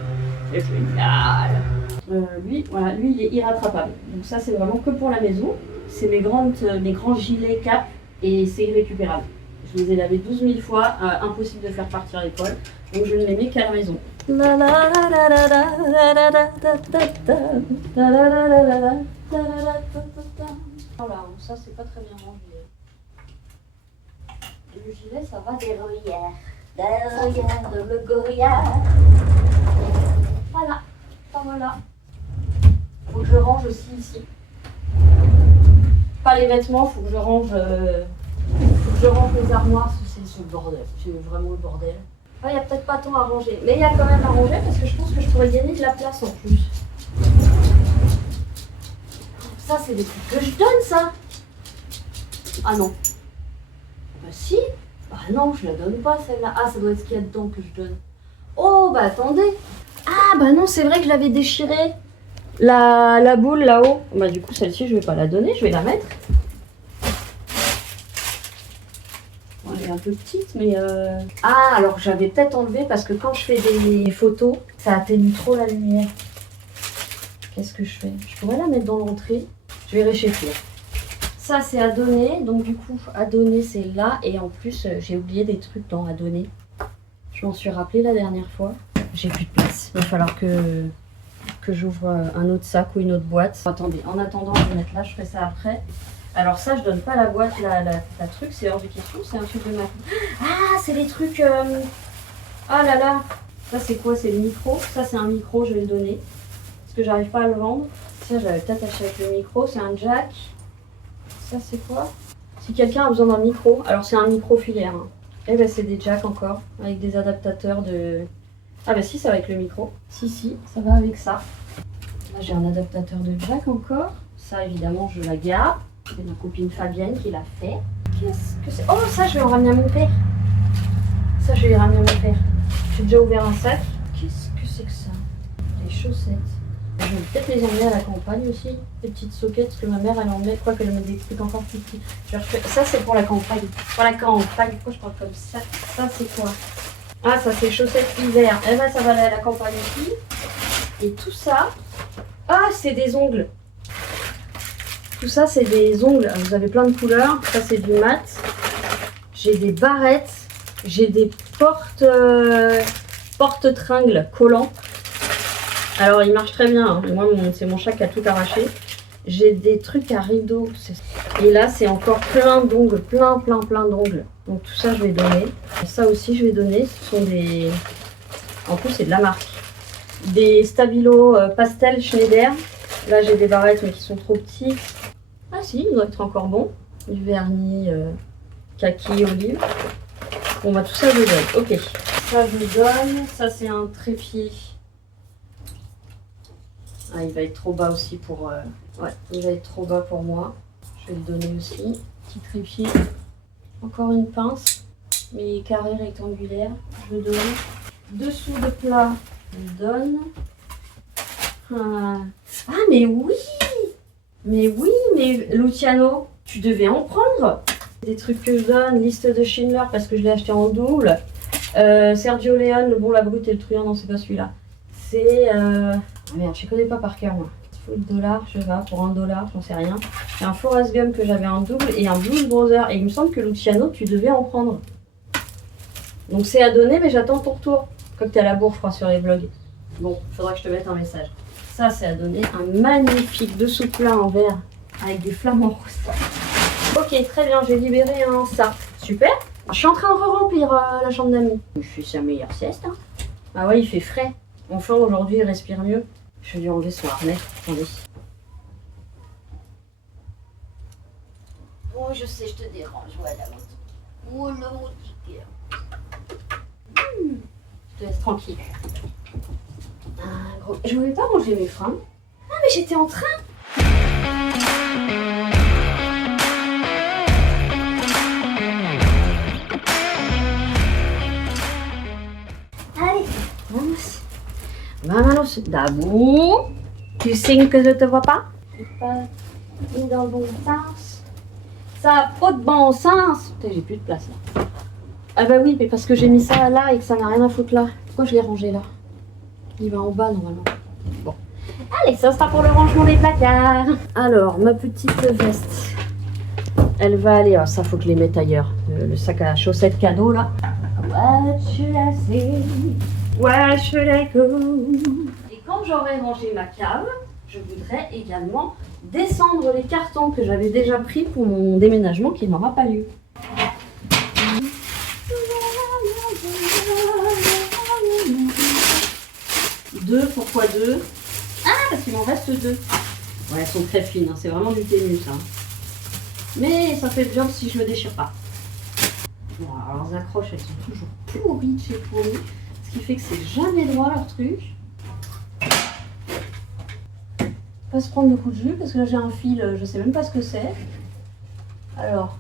C'est génial. Lui, il est irrattrapable. Donc ça c'est vraiment que pour la maison. C'est mes grands gilets cap et c'est irrécupérable. Je les ai lavés 12 000 fois, impossible de faire partir à l'école. Donc je ne les mets qu'à la maison. Voilà, ça c'est pas très bien rangé. Le gilet, ça va derrière. Derrière le Goya. Voilà. Enfin, voilà. Faut que je range aussi ici. Pas les vêtements, faut que je range les armoires, c'est le bordel. C'est vraiment le bordel. Il n'y a peut-être pas tant à ranger, mais il y a quand même à ranger parce que je pense que je pourrais gagner de la place en plus. Ça, c'est des trucs que je donne, ça. Ah non. Bah si. Ah non, je la donne pas, celle-là. Ah, ça doit être ce qu'il y a dedans que je donne. Oh, bah attendez. Ah, bah non, c'est vrai que je l'avais déchirée. La boule là-haut. Bah du coup, celle-ci, je vais pas la donner, je vais la mettre. Elle est un peu petite, mais Ah, alors j'avais peut-être enlevé parce que quand je fais des photos, ça atténue trop la lumière. Qu'est-ce que je fais? Je pourrais la mettre dans l'entrée. Je vais réfléchir. Ça, c'est à donner. Donc du coup, à donner, c'est là. Et en plus, j'ai oublié des trucs dans à donner. Je m'en suis rappelé la dernière fois. J'ai plus de place. Il va falloir que j'ouvre un autre sac ou une autre boîte. Attendez, en attendant, je vais mettre là, je ferai ça après. Alors ça, je donne pas la boîte, la truc, c'est hors de question, c'est un truc de ma... Ah, c'est les trucs... Ah là là. Ça, c'est quoi? C'est le micro. Ça, c'est un micro, je vais le donner. Parce que j'arrive pas à le vendre. Ça, j'avais peut-être acheté avec le micro. C'est un jack. Ça, c'est quoi? Si quelqu'un a besoin d'un micro, alors c'est un micro filaire. Hein. Et ben c'est des jacks encore, avec des adaptateurs de... Ah bah si, ça va avec le micro. Si, ça va avec ça. Là, j'ai un adaptateur de jack encore. Ça, évidemment, je la garde. C'est ma copine Fabienne qui l'a fait. Qu'est-ce que c'est? Oh, ça, je vais en ramener à mon père. Ça, je vais les ramener à mon père. J'ai déjà ouvert un sac. Qu'est-ce que c'est que ça? Des chaussettes. Je vais peut-être les emmener à la campagne aussi. Des petites soquettes, parce que ma mère, elle en met. Quoi qu'elle met des trucs encore plus petits. Ça, c'est pour la campagne. Pour la campagne. Pourquoi je parle comme ça? Ça, c'est quoi? Ah, ça, c'est chaussettes hiver. Eh ben, ça va aller à la campagne aussi. Et tout ça... Ah, c'est des ongles. Tout ça, c'est des ongles. Vous avez plein de couleurs. Ça, c'est du mat. J'ai des barrettes. J'ai des porte-tringles collants. Alors, ils marchent très bien. Hein. Moi, c'est mon chat qui a tout arraché. J'ai des trucs à rideaux. Et là, c'est encore plein d'ongles. Plein d'ongles. Donc, tout ça, je vais donner. Et ça aussi, je vais donner. Ce sont des... En plus, c'est de la marque. Des Stabilo pastel Schneider. Là, j'ai des barrettes, mais qui sont trop petites. Ah si, il doit être encore bon. Du vernis kaki olive. Bon, bah tout ça, je le donne. Ok. Ça, je le donne. Ça, c'est un trépied. Ah, il va être trop bas aussi pour... Ouais, il va être trop bas pour moi. Je vais le donner aussi. Petit trépied. Encore une pince. Mais carré rectangulaire. Je le donne. Dessous de plat. Je le donne. Ah, mais oui! Mais Luciano, tu devais en prendre! Des trucs que je donne, liste de Schindler parce que je l'ai acheté en double. Sergio Leone, le bon, la brute et le truand, non, c'est pas celui-là. C'est. Ah merde, je connais pas par cœur moi. $, je sais pas, pour $1, j'en sais rien. C'est un Forrest Gump que j'avais en double et un Blues Brothers. Et il me semble que Luciano, tu devais en prendre. Donc c'est à donner, mais j'attends ton retour. Comme t'es à la bourre, je crois, sur les vlogs. Bon, faudra que je te mette un message. Ça, c'est à donner. Un magnifique dessous plat en verre avec des flamants roses. Ok, très bien, j'ai libéré un ça. Super. Je suis en train de remplir la chambre d'amis. Je fais sa meilleure sieste. Hein. Ah ouais, il fait frais. Enfin, aujourd'hui, il respire mieux. Je vais lui enlever son harnais. Attendez. Oh, je sais, je te dérange. Voilà, oh, le petit cœur. Je te laisse tranquille. Gros. Je voulais pas ranger mes fringues. Ah, mais j'étais en train. Allez, vamos. D'abord, tu signes que je te vois pas? C'est pas mis dans le bon sens. Ça a pas de bon sens. Putain, j'ai plus de place là. Ah bah oui, mais parce que j'ai mis ça là et que ça n'a rien à foutre là. Pourquoi je l'ai rangé là? Il va en bas normalement. Bon. Allez, ça sera pour le rangement des placards. Alors, ma petite veste. Elle va aller... Oh, ça, faut que je les mette ailleurs. Le sac à chaussettes cadeau, là. What should I say? What should I go? Et quand j'aurai rangé ma cave, je voudrais également descendre les cartons que j'avais déjà pris pour mon déménagement qui n'aura pas lieu. 2, pourquoi 2? Ah, parce qu'il m'en reste 2. Ouais, elles sont très fines, hein. C'est vraiment du ténu ça. Mais ça fait le job si je le déchire pas. Bon, alors les accroches, elles sont toujours pourries de chez pourries, ce qui fait que c'est jamais droit leur truc. Pas se prendre de coups de jus parce que là j'ai un fil, je sais même pas ce que c'est. Alors,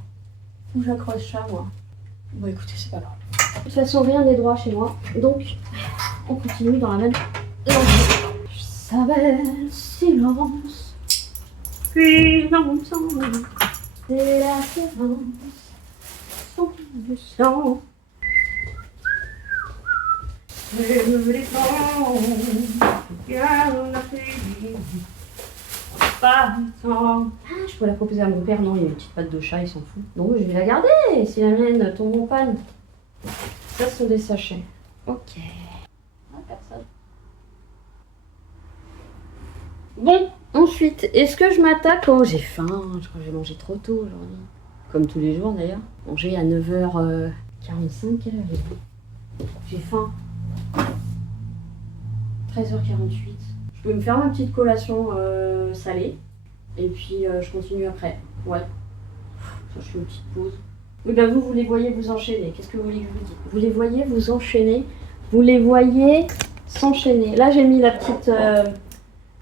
où j'accroche ça moi? Bon écoutez, c'est pas grave. De toute façon, rien n'est droit chez moi, donc on continue dans la même lancée. Je savais le silence, puis longtemps, c'est la séance, son du sang. C'est les temps, regarde la fille. Pas temps. Ah, je pourrais la proposer à mon père. Non, il y a une petite patte de chat, il s'en fout. Donc je vais la garder si la mienne tombe en panne. Ça, ce sont des sachets. Ok. Ah, personne. Bon, ensuite, est-ce que je m'attaque au... J'ai faim, je crois que j'ai mangé trop tôt aujourd'hui. Comme tous les jours d'ailleurs. Manger à 9h45, quelle heure il est? J'ai faim. 13h48. Je peux me faire ma petite collation salée. Et puis je continue après. Ouais. Ça, je fais une petite pause. Oui, ben vous les voyez vous enchaîner. Qu'est-ce que vous voulez que je vous dise? Vous les voyez vous enchaîner. Vous les voyez s'enchaîner. Là, j'ai mis la petite,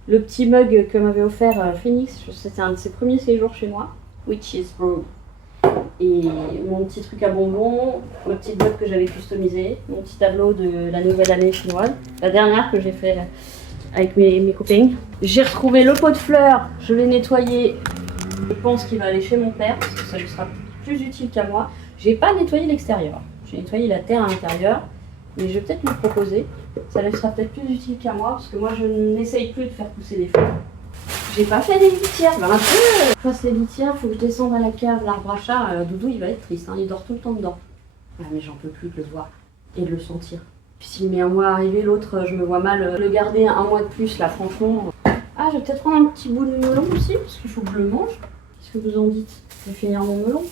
le petit mug que m'avait offert Phoenix. C'était un de ses premiers séjours chez moi. Which is Brew. Et mon petit truc à bonbons, ma petite boîte que j'avais customisée, mon petit tableau de la nouvelle année chinoise, la dernière que j'ai fait avec mes copines. J'ai retrouvé le pot de fleurs, je l'ai nettoyé. Je pense qu'il va aller chez mon père parce que ça lui sera plus utile qu'à moi. J'ai pas nettoyé l'extérieur, j'ai nettoyé la terre à l'intérieur, mais je vais peut-être lui proposer. Ça lui sera peut-être plus utile qu'à moi parce que moi je n'essaye plus de faire pousser des fleurs. J'ai pas fait les litières, ben un peu. Je fasse les litières, faut que je descende à la cave, l'arbre à chat. Doudou il va être triste, hein, il dort tout le temps dedans. Ah, mais j'en peux plus de le voir et de le sentir. Puis s'il met un mois à arriver, l'autre, je me vois mal le garder un mois de plus là, franchement. Ah, je vais peut-être prendre un petit bout de melon aussi, parce qu'il faut que je le mange. Qu'est-ce que vous en dites? Je vais finir mon melon.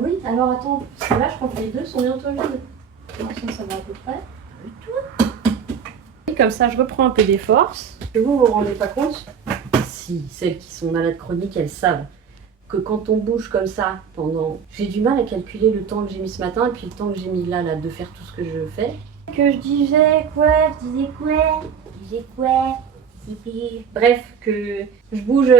Oui, alors attends, parce que là je crois que les deux sont bientôt vides. Non, ça va à peu près. Et comme ça, je reprends un peu des forces. Vous vous rendez pas compte? Si, celles qui sont malades chroniques, elles savent que quand on bouge comme ça pendant... J'ai du mal à calculer le temps que j'ai mis ce matin et puis le temps que j'ai mis là de faire tout ce que je fais. Que je disais quoi? Je disais quoi? Bref, que je bouge,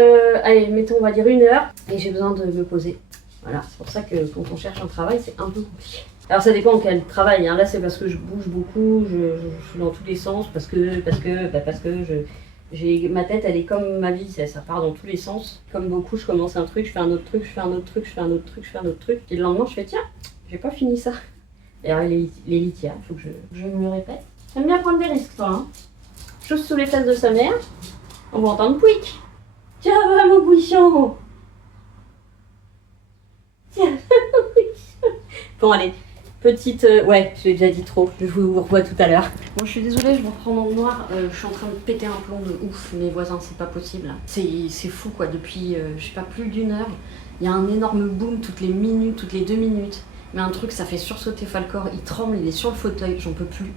allez, mettons, on va dire 1 heure et j'ai besoin de me poser. Voilà, c'est pour ça que quand on cherche un travail, c'est un peu compliqué. Alors ça dépend quel travail, hein. Là c'est parce que je bouge beaucoup, je suis dans tous les sens, parce que ma tête elle est comme ma vie, ça part dans tous les sens. Comme beaucoup, je commence un truc, je fais un autre truc, je fais un autre truc, je fais un autre truc, je fais un autre truc. Et le lendemain je fais tiens, j'ai pas fini ça. Et alors les litières, il faut que je me le répète. J'aime bien prendre des risques toi, hein. Chose sous les fesses de sa mère, on va entendre pouic. Tiens, va mon bouchon. Tiens, bon allez. Petite... ouais, je l'ai déjà dit trop, je vous revois tout à l'heure. Bon, je suis désolée, je vous reprends dans le noir, je suis en train de péter un plomb de ouf, mes voisins, c'est pas possible. C'est fou quoi, depuis, je sais pas, plus d'1 heure, il y a un énorme boom toutes les minutes, toutes les 2 minutes. Mais un truc, ça fait sursauter Falcor, il tremble, il est sur le fauteuil, j'en peux plus.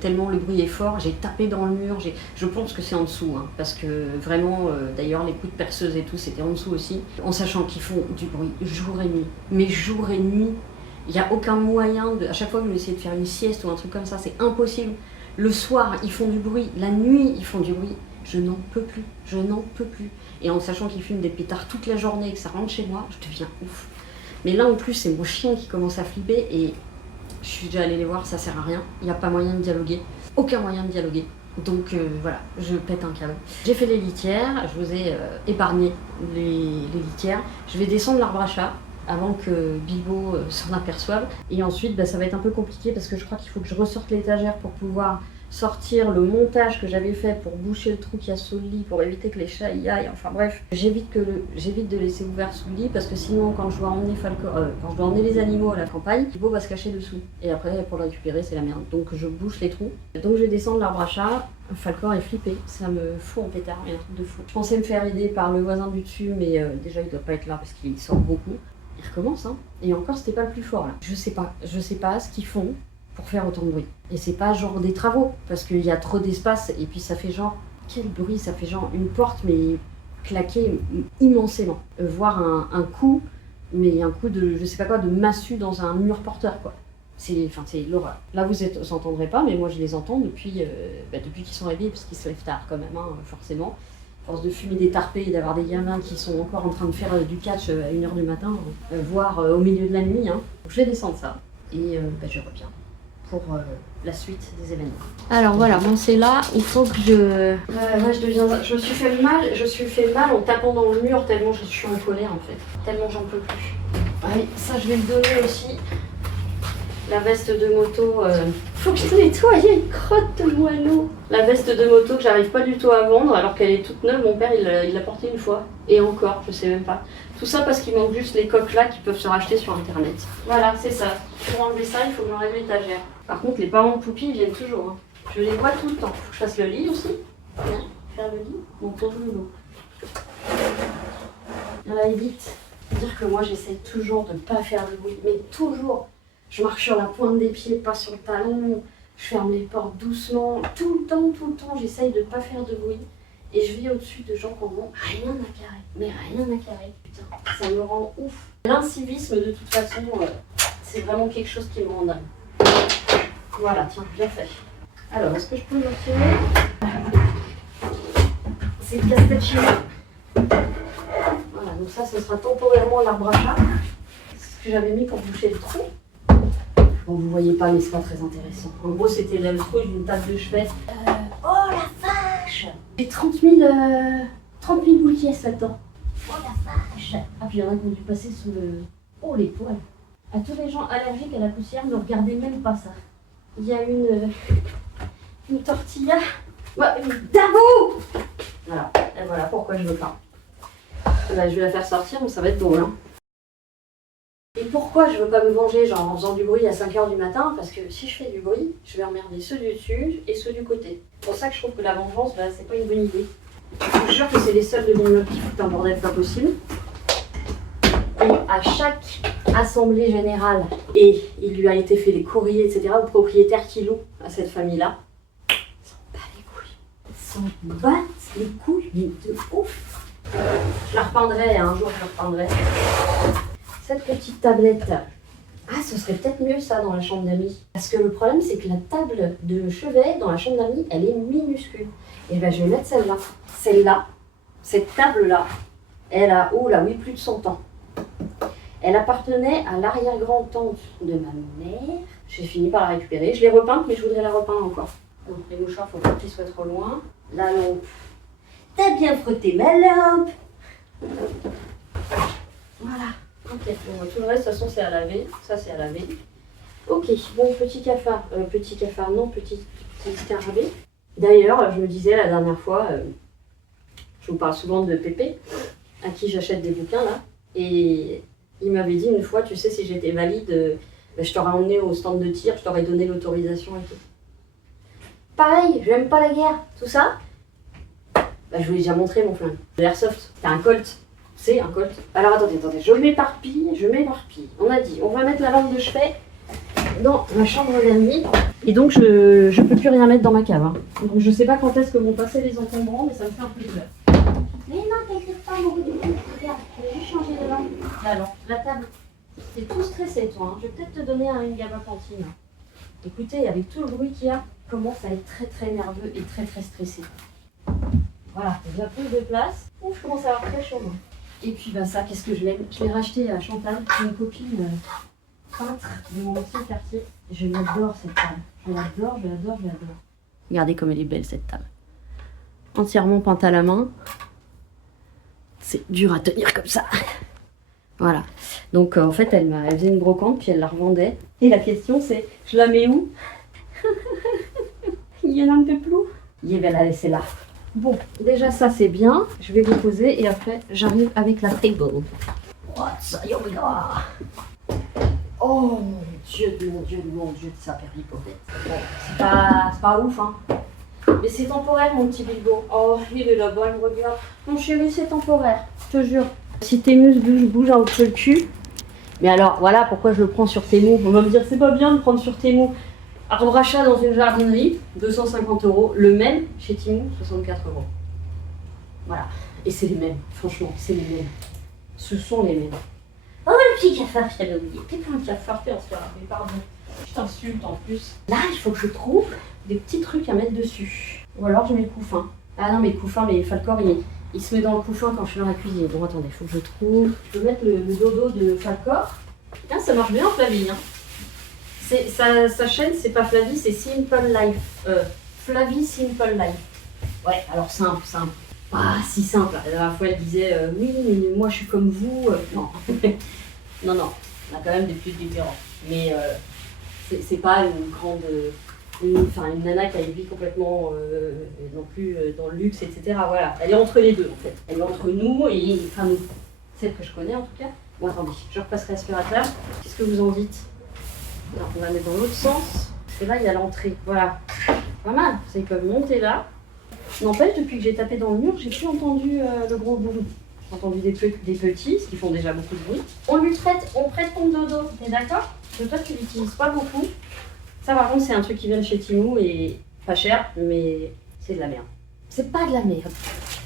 Tellement le bruit est fort, j'ai tapé dans le mur, je pense que c'est en dessous, hein, parce que vraiment, d'ailleurs les coups de perceuse et tout, c'était en dessous aussi, en sachant qu'ils font du bruit jour et nuit, mais jour et nuit. Il n'y a aucun moyen, à chaque fois que je vais essayer de faire une sieste ou un truc comme ça, c'est impossible. Le soir, ils font du bruit. La nuit, ils font du bruit. Je n'en peux plus. Je n'en peux plus. Et en sachant qu'ils fument des pétards toute la journée et que ça rentre chez moi, je deviens ouf. Mais là, en plus, c'est mon chien qui commence à flipper et je suis déjà allée les voir, ça sert à rien. Il n'y a pas moyen de dialoguer. Aucun moyen de dialoguer. Donc voilà, je pète un câble. J'ai fait les litières, je vous ai épargné les litières. Je vais descendre l'arbre à chat avant que Bilbo s'en aperçoive. Et ensuite, bah, ça va être un peu compliqué parce que je crois qu'il faut que je ressorte l'étagère pour pouvoir sortir le montage que j'avais fait pour boucher le trou qu'il y a sous le lit, pour éviter que les chats y aillent. Enfin bref, j'évite de laisser ouvert sous le lit parce que sinon, quand je dois emmener quand je dois emmener les animaux à la campagne, Bilbo va se cacher dessous. Et après, pour le récupérer, c'est la merde. Donc je bouche les trous. Donc je vais descendre l'arbre à chat. Falcor est flippé, ça me fout en pétard, il y a un truc de fou. Je pensais me faire aider par le voisin du dessus, mais déjà il doit pas être là parce qu'il sort beaucoup. Il recommence, hein. Et encore, c'était pas le plus fort là. Je sais pas ce qu'ils font. pour faire autant de bruit. Et c'est pas genre des travaux, parce qu'il y a trop d'espace et puis ça fait genre, quel bruit, ça fait genre une porte mais claquée immensément. Voir un coup, mais un coup de, je sais pas quoi, de massue dans un mur porteur quoi. C'est l'horreur. Là vous entendrez pas, mais moi je les entends depuis qu'ils sont réveillés, parce qu'ils se lèvent tard quand même, hein, forcément. À force de fumer des tarpés et d'avoir des gamins qui sont encore en train de faire du catch à 1h du matin, voire au milieu de la nuit. Hein. Donc je vais descendre ça et je reviens pour la suite des événements. Alors voilà, bon c'est là, il faut que je... moi je me suis fait mal en tapant dans le mur tellement je suis en colère en fait. Tellement j'en peux plus. Allez, ça je vais le donner aussi. La veste de moto, faut que je nettoie une crotte de moineau. La veste de moto que j'arrive pas du tout à vendre alors qu'elle est toute neuve, mon père il l'a portée une fois. Et encore, je sais même pas. Tout ça parce qu'il manque juste les coques là qui peuvent se racheter sur internet. Voilà, c'est ça. Pour enlever ça, il faut que j'enlève l'étagère. Par contre, les parents de Poupie viennent toujours. Hein. Je les vois tout le temps. Faut que je fasse le lit aussi. Bien, faire le lit. Mon tour de l'eau. Là, évite. Dire que moi j'essaie toujours de ne pas faire de bruit, mais toujours. Je marche sur la pointe des pieds, pas sur le talon. Je ferme les portes doucement. Tout le temps, j'essaye de ne pas faire de bruit. Et je vis au-dessus de gens qui n'ont rien à carrer. Mais rien à carrer. Putain, ça me rend ouf. L'incivisme, de toute façon, c'est vraiment quelque chose qui me rend dingue. Voilà, tiens, bien fait. Alors, est-ce que je peux le retirer? C'est le casse-tête chinois. Voilà, donc ça, ce sera temporairement l'arbre à chat. C'est ce que j'avais mis pour boucher le trou. Bon, vous voyez pas, mais c'est pas très intéressant. En gros, c'était le trou d'une table de chevet. Oh la vache! J'ai 30 000 boules qui est là-dedans. Oh la vache! Ah, puis il y en a qui ont dû passer sous le... Oh, les poils! À tous les gens allergiques à la poussière, ne regardez même pas ça. Il y a une tortilla. Ouais, une dabou! Voilà, et voilà pourquoi je veux pas. Là, je vais la faire sortir, mais ça va être drôle. Hein. Et pourquoi je veux pas me venger genre en faisant du bruit à 5h du matin? Parce que si je fais du bruit, je vais emmerder ceux du dessus et ceux du côté. C'est pour ça que je trouve que la vengeance, c'est pas une bonne idée. Je suis sûre que c'est les seuls de l'immeuble qui foutent un bordel pas possible. Et à chaque assemblée générale, et il lui a été fait des courriers, etc., aux propriétaires qui louent à cette famille-là, s'en battent les couilles, mais de ouf. Je la repeindrai, un jour je la repeindrai. Cette petite tablette, ah ce serait peut-être mieux ça dans la chambre d'amis. Parce que le problème c'est que la table de chevet dans la chambre d'amis, elle est minuscule. Et bien je vais mettre celle-là. Celle-là, cette table-là, elle a, oh là oui, plus de 100 ans. Elle appartenait à l'arrière-grand-tante de ma mère. J'ai fini par la récupérer. Je l'ai repeinte, mais je voudrais la repeindre encore. Donc les mouchoirs, il ne faut pas qu'ils soient trop loin. La lampe. T'as bien frotté ma lampe. Voilà. Ok. Bon, tout le reste, de toute façon, c'est à laver. Ça, c'est à laver. Ok. Bon, petit cafard. Petit scarabée. D'ailleurs, je me disais la dernière fois, je vous parle souvent de Pépé, à qui j'achète des bouquins là. Et il m'avait dit une fois, tu sais, si j'étais valide, je t'aurais emmené au stand de tir, je t'aurais donné l'autorisation et tout. Pareil, je n'aime pas la guerre, tout ça. Je vous l'ai déjà montré mon flingue. L'airsoft, t'as un Colt. C'est un Colt. Alors attendez, je m'éparpille. On a dit, on va mettre la lampe de chevet dans ma chambre d'amis. Et donc je peux plus rien mettre dans ma cave. Hein. Donc je sais pas quand est-ce que vont passer les encombrants, mais ça me fait un peu peur. Mais non, t'inquiète pas, mon goût. Regarde, je vais juste changer de lampe. La table. T'es tout stressé, toi. Hein. Je vais peut-être te donner une gabapentine. Écoutez, avec tout le bruit qu'il y a, je commence à être très très nerveux et très très stressé. Voilà, j'ai plus de place. Ouf, je commence à avoir très chaud. Moi. Et puis ça, qu'est-ce que je l'aime. Je l'ai racheté à Chantal, une copine peintre de mon ancien quartier. Je l'adore cette table. Je l'adore. Regardez comme elle est belle cette table. Entièrement peinte à la main. C'est dur à tenir comme ça. Voilà. Donc en fait, elle faisait une brocante, puis elle la revendait. Et la question c'est, je la mets où? Il y en a un peu plus. Je vais la laisser là. Bon, déjà ça c'est bien. Je vais vous poser et après j'arrive avec la table. Oh mon dieu de sa perlipopette. Bon, c'est pas ouf hein. Mais c'est temporaire mon petit Bilbo. Oh, il est là-bas, il me regarde. Mon chéri, c'est temporaire, je te jure. Si tes muscles bougent un peu le cul. Mais alors, voilà pourquoi je le prends sur Temu. On va me dire, c'est pas bien de prendre sur Temu. Arbre à chat dans une jardinerie, 250 €. Le même chez Temu, 64 €. Voilà. Et c'est les mêmes, franchement, c'est les mêmes. Ce sont les mêmes. Oh, le petit cafard, je t'avais oublié. T'es pas un cafard, t'es un cafard, mais pardon. Je t'insulte en plus. Là, il faut que je trouve des petits trucs à mettre dessus. Ou alors je mets le couffin. Ah non, mais le couffin, mais Falcor, il se met dans le couffin quand je suis dans la cuisine. Bon, attendez, il faut que je trouve. Je peux mettre le dodo de Falcor. Ah, ça marche bien, Flavie. Hein. Sa chaîne, c'est pas Flavie, c'est Simple Life. Flavie Simple Life. Ouais, alors simple. Pas si simple. La dernière fois, elle disait oui, mais moi je suis comme vous. Non. non, on a quand même des trucs différents. Mais c'est pas une grande. Une nana qui a une vie complètement non plus dans le luxe, etc. Voilà. Elle est entre les deux en fait. Elle est entre nous et. Enfin, celle que je connais en tout cas. Bon, attendez, je repasserai l'aspirateur. Qu'est-ce que vous en dites? Non, on va mettre dans l'autre sens. Parce que là, il y a l'entrée. Voilà. Pas mal. Ça, ils peuvent monter là. N'empêche, depuis que j'ai tapé dans le mur, j'ai plus entendu le gros boum. J'ai entendu des petits, ce qui font déjà beaucoup de bruit. On prête ton dodo, t'es d'accord? Parce que toi, tu l'utilises pas beaucoup. Ça, par contre, c'est un truc qui vient de chez Temu et pas cher, mais c'est de la merde. C'est pas de la merde,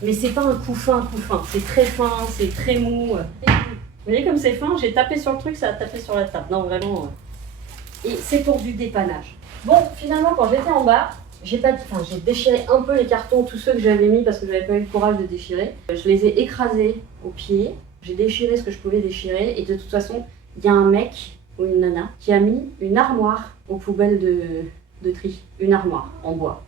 mais c'est pas un couffin. C'est très fin, c'est très mou. Vous voyez comme c'est fin? J'ai tapé sur le truc, ça a tapé sur la table. Non, vraiment. Et c'est pour du dépannage. Bon, finalement, quand j'étais en bas, j'ai déchiré un peu les cartons, tous ceux que j'avais mis parce que j'avais pas eu le courage de déchirer. Je les ai écrasés au pied. J'ai déchiré ce que je pouvais déchirer. Et de toute façon, il y a un mec ou une nana qui a mis une armoire aux poubelles de tri. Une armoire en bois,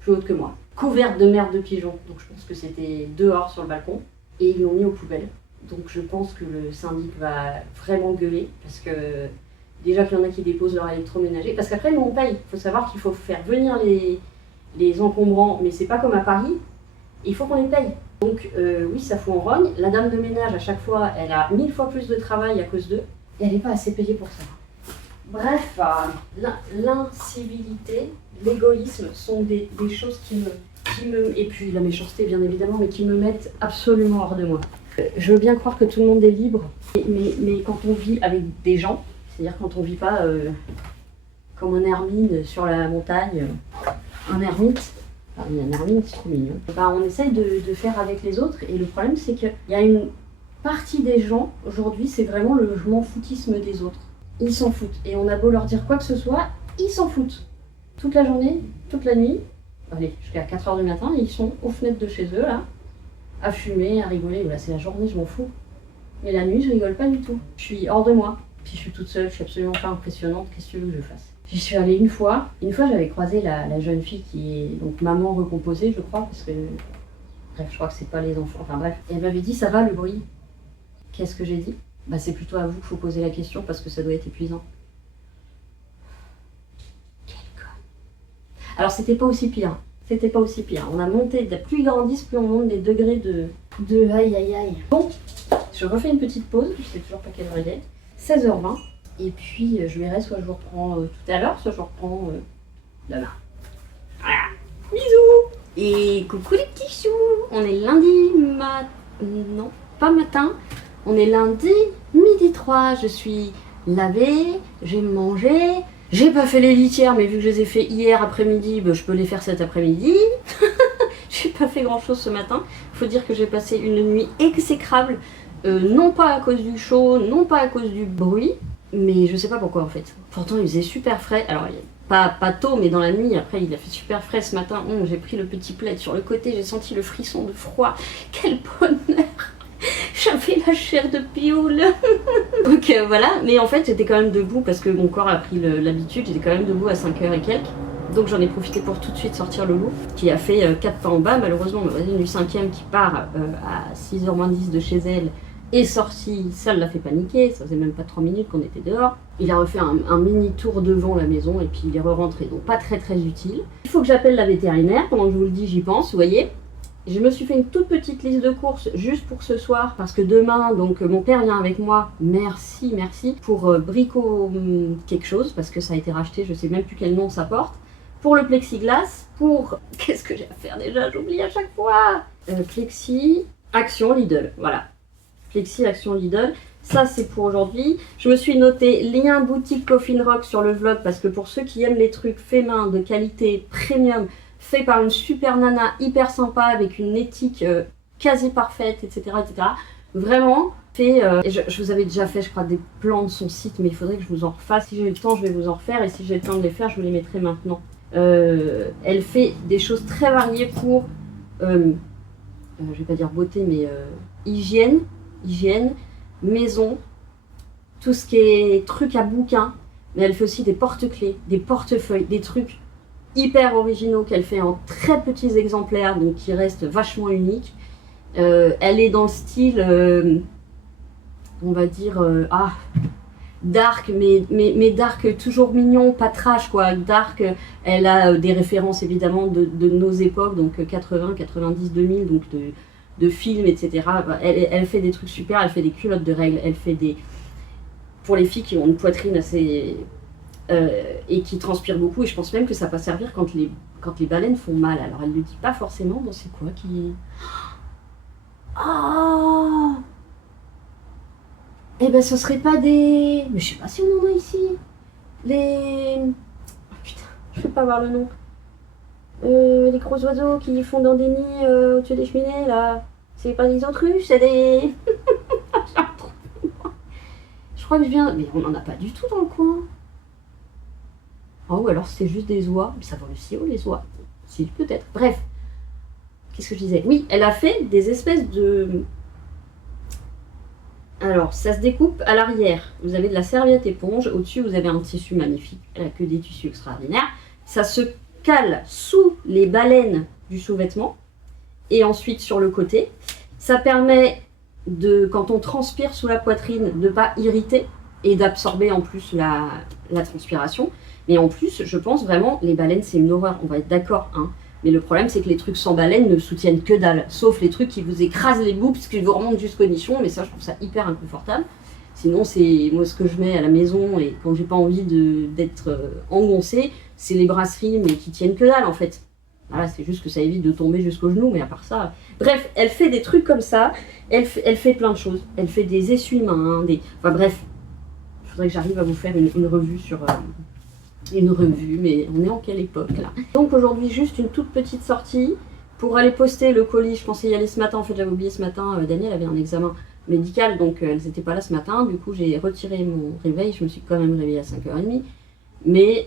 plus haute que moi, couverte de merde de pigeons. Donc je pense que c'était dehors sur le balcon. Et ils l'ont mis aux poubelles. Donc je pense que le syndic va vraiment gueuler parce que déjà qu'il y en a qui déposent leur électroménager. Parce qu'après, nous on paye. Il faut savoir qu'il faut faire venir les encombrants, mais c'est pas comme à Paris. Il faut qu'on les paye. Donc oui, ça fout en rogne. La dame de ménage, à chaque fois, elle a 1000 fois plus de travail à cause d'eux. Et elle n'est pas assez payée pour ça. Bref, l'incivilité, l'égoïsme sont des choses qui me... Et puis la méchanceté, bien évidemment, mais qui me mettent absolument hors de moi. Je veux bien croire que tout le monde est libre, mais quand on vit avec des gens, c'est-à-dire quand on vit pas comme un ermine sur la montagne, un ermite, un ermite c'est trop mignon, on essaye de faire avec les autres et le problème c'est qu'il y a une partie des gens, aujourd'hui c'est vraiment le je m'en foutisme des autres. Ils s'en foutent et on a beau leur dire quoi que ce soit, ils s'en foutent. Toute la journée, toute la nuit, allez, jusqu'à 4h du matin, ils sont aux fenêtres de chez eux là, à fumer, à rigoler, voilà, c'est la journée, je m'en fous. Mais la nuit, je rigole pas du tout, je suis hors de moi. Puis je suis toute seule, je suis absolument pas impressionnante, qu'est-ce que tu veux que je fasse? J'y suis allée une fois j'avais croisé la jeune fille qui est donc maman recomposée, je crois, parce que, bref, je crois que c'est pas les enfants, enfin bref. Et elle m'avait dit, ça va le bruit? Qu'est-ce que j'ai dit? Bah c'est plutôt à vous qu'il faut poser la question parce que ça doit être épuisant. Quelle conne! Alors c'était pas aussi pire, on a monté, plus ils grandissent, plus on monte des degrés de aïe aïe aïe. Bon, je refais une petite pause, je sais toujours pas quelle heure il est. 16h20, et puis je verrai, soit je vous reprends tout à l'heure, soit je vous reprends demain. Voilà. Bisous! Et coucou les petits choux! On est lundi non, pas matin, on est lundi midi 3, je suis lavée, j'ai mangé, j'ai pas fait les litières, mais vu que je les ai fait hier après-midi, je peux les faire cet après-midi. J'ai pas fait grand chose ce matin, faut dire que j'ai passé une nuit exécrable. Non pas à cause du chaud, non pas à cause du bruit, mais je sais pas pourquoi en fait. Pourtant il faisait super frais, alors pas tôt mais dans la nuit, après il a fait super frais ce matin. J'ai pris le petit plaid sur le côté, j'ai senti le frisson de froid, quel bonheur. J'avais la chair de pioule. Donc voilà, mais en fait j'étais quand même debout parce que mon corps a pris l'habitude, j'étais quand même debout à 5h et quelques. Donc j'en ai profité pour tout de suite sortir le loup, qui a fait 4 pas en bas. Malheureusement ma voisine du 5e qui part à 6h moins 10 de chez elle est sorti, ça l'a fait paniquer, ça faisait même pas 3 minutes qu'on était dehors. Il a refait un mini tour devant la maison et puis il est re-rentré, donc pas très utile. Il faut que j'appelle la vétérinaire, pendant que je vous le dis j'y pense, vous voyez. Je me suis fait une toute petite liste de courses juste pour ce soir, parce que demain, donc mon père vient avec moi, merci, pour Brico quelque chose, parce que ça a été racheté, je sais même plus quel nom ça porte. Pour le plexiglas, pour... Qu'est-ce que j'ai à faire déjà? J'oublie à chaque fois. Plexi, Action Lidl, voilà. Plexi, Action Lidl. Ça, c'est pour aujourd'hui. Je me suis noté lien boutique Coffin Rock sur le vlog parce que pour ceux qui aiment les trucs faits main de qualité premium, fait par une super nana hyper sympa avec une éthique quasi parfaite, etc., etc. Vraiment, fait. Je vous avais déjà fait, je crois, des plans de son site, mais il faudrait que je vous en refasse. Si j'ai le temps, je vais vous en refaire, et si j'ai le temps de les faire, je vous les mettrai maintenant. Elle fait des choses très variées pour, je vais pas dire beauté, mais hygiène, maison, tout ce qui est trucs à bouquin. Mais elle fait aussi des porte-clés, des portefeuilles, des trucs hyper originaux qu'elle fait en très petits exemplaires, donc qui restent vachement uniques. Elle est dans le style, on va dire, dark, mais dark toujours mignon, pas trash quoi. Dark, elle a des références évidemment de nos époques, donc 80, 90, 2000, donc de films, etc. Elle fait des trucs super, elle fait des culottes de règles, elle fait des... Pour les filles qui ont une poitrine assez... et qui transpirent beaucoup, et je pense même que ça peut servir quand les baleines font mal. Alors elle ne le dit pas forcément, bon c'est quoi qui... Oh, eh ben ce serait pas des... Mais je sais pas si on en a ici. Les... Oh, putain, je peux pas voir le nom. Les gros oiseaux qui font dans des nids au-dessus des cheminées, là. C'est pas des autruches, c'est des... Je crois que je viens... Mais on en a pas du tout dans le coin. Oh, ou alors c'est juste des oies. Mais ça vole aussi haut, les oies. Si, peut-être. Bref. Qu'est-ce que je disais? Oui, elle a fait des espèces de... Alors, ça se découpe à l'arrière. Vous avez de la serviette éponge. Au-dessus, vous avez un tissu magnifique. Elle a que des tissus extraordinaires. Ça se cale sous les baleines du sous-vêtement. Et ensuite, sur le côté. Ça permet, quand on transpire sous la poitrine, de ne pas irriter et d'absorber en plus la transpiration. Mais en plus, je pense vraiment, les baleines, c'est une horreur. On va être d'accord, hein. Mais le problème, c'est que les trucs sans baleine ne soutiennent que dalle. Sauf les trucs qui vous écrasent les boobs, qui vous remontent jusqu'au nichon. Mais ça, je trouve ça hyper inconfortable. Sinon, c'est moi ce que je mets à la maison et quand j'ai pas envie d'être engoncée, c'est les brasseries, mais qui tiennent que dalle en fait. Voilà, c'est juste que ça évite de tomber jusqu'au genou, mais à part ça... Bref, elle fait des trucs comme ça. Elle fait plein de choses. Elle fait des essuie-mains, des... Enfin bref, il faudrait que j'arrive à vous faire une revue sur... Une revue, mais on est en quelle époque là? Donc aujourd'hui juste une toute petite sortie pour aller poster le colis. Je pensais y aller ce matin, en fait j'avais oublié ce matin, Daniel avait un examen médical donc elles n'étaient pas là ce matin, du coup j'ai retiré mon réveil, je me suis quand même réveillée à 5h30, mais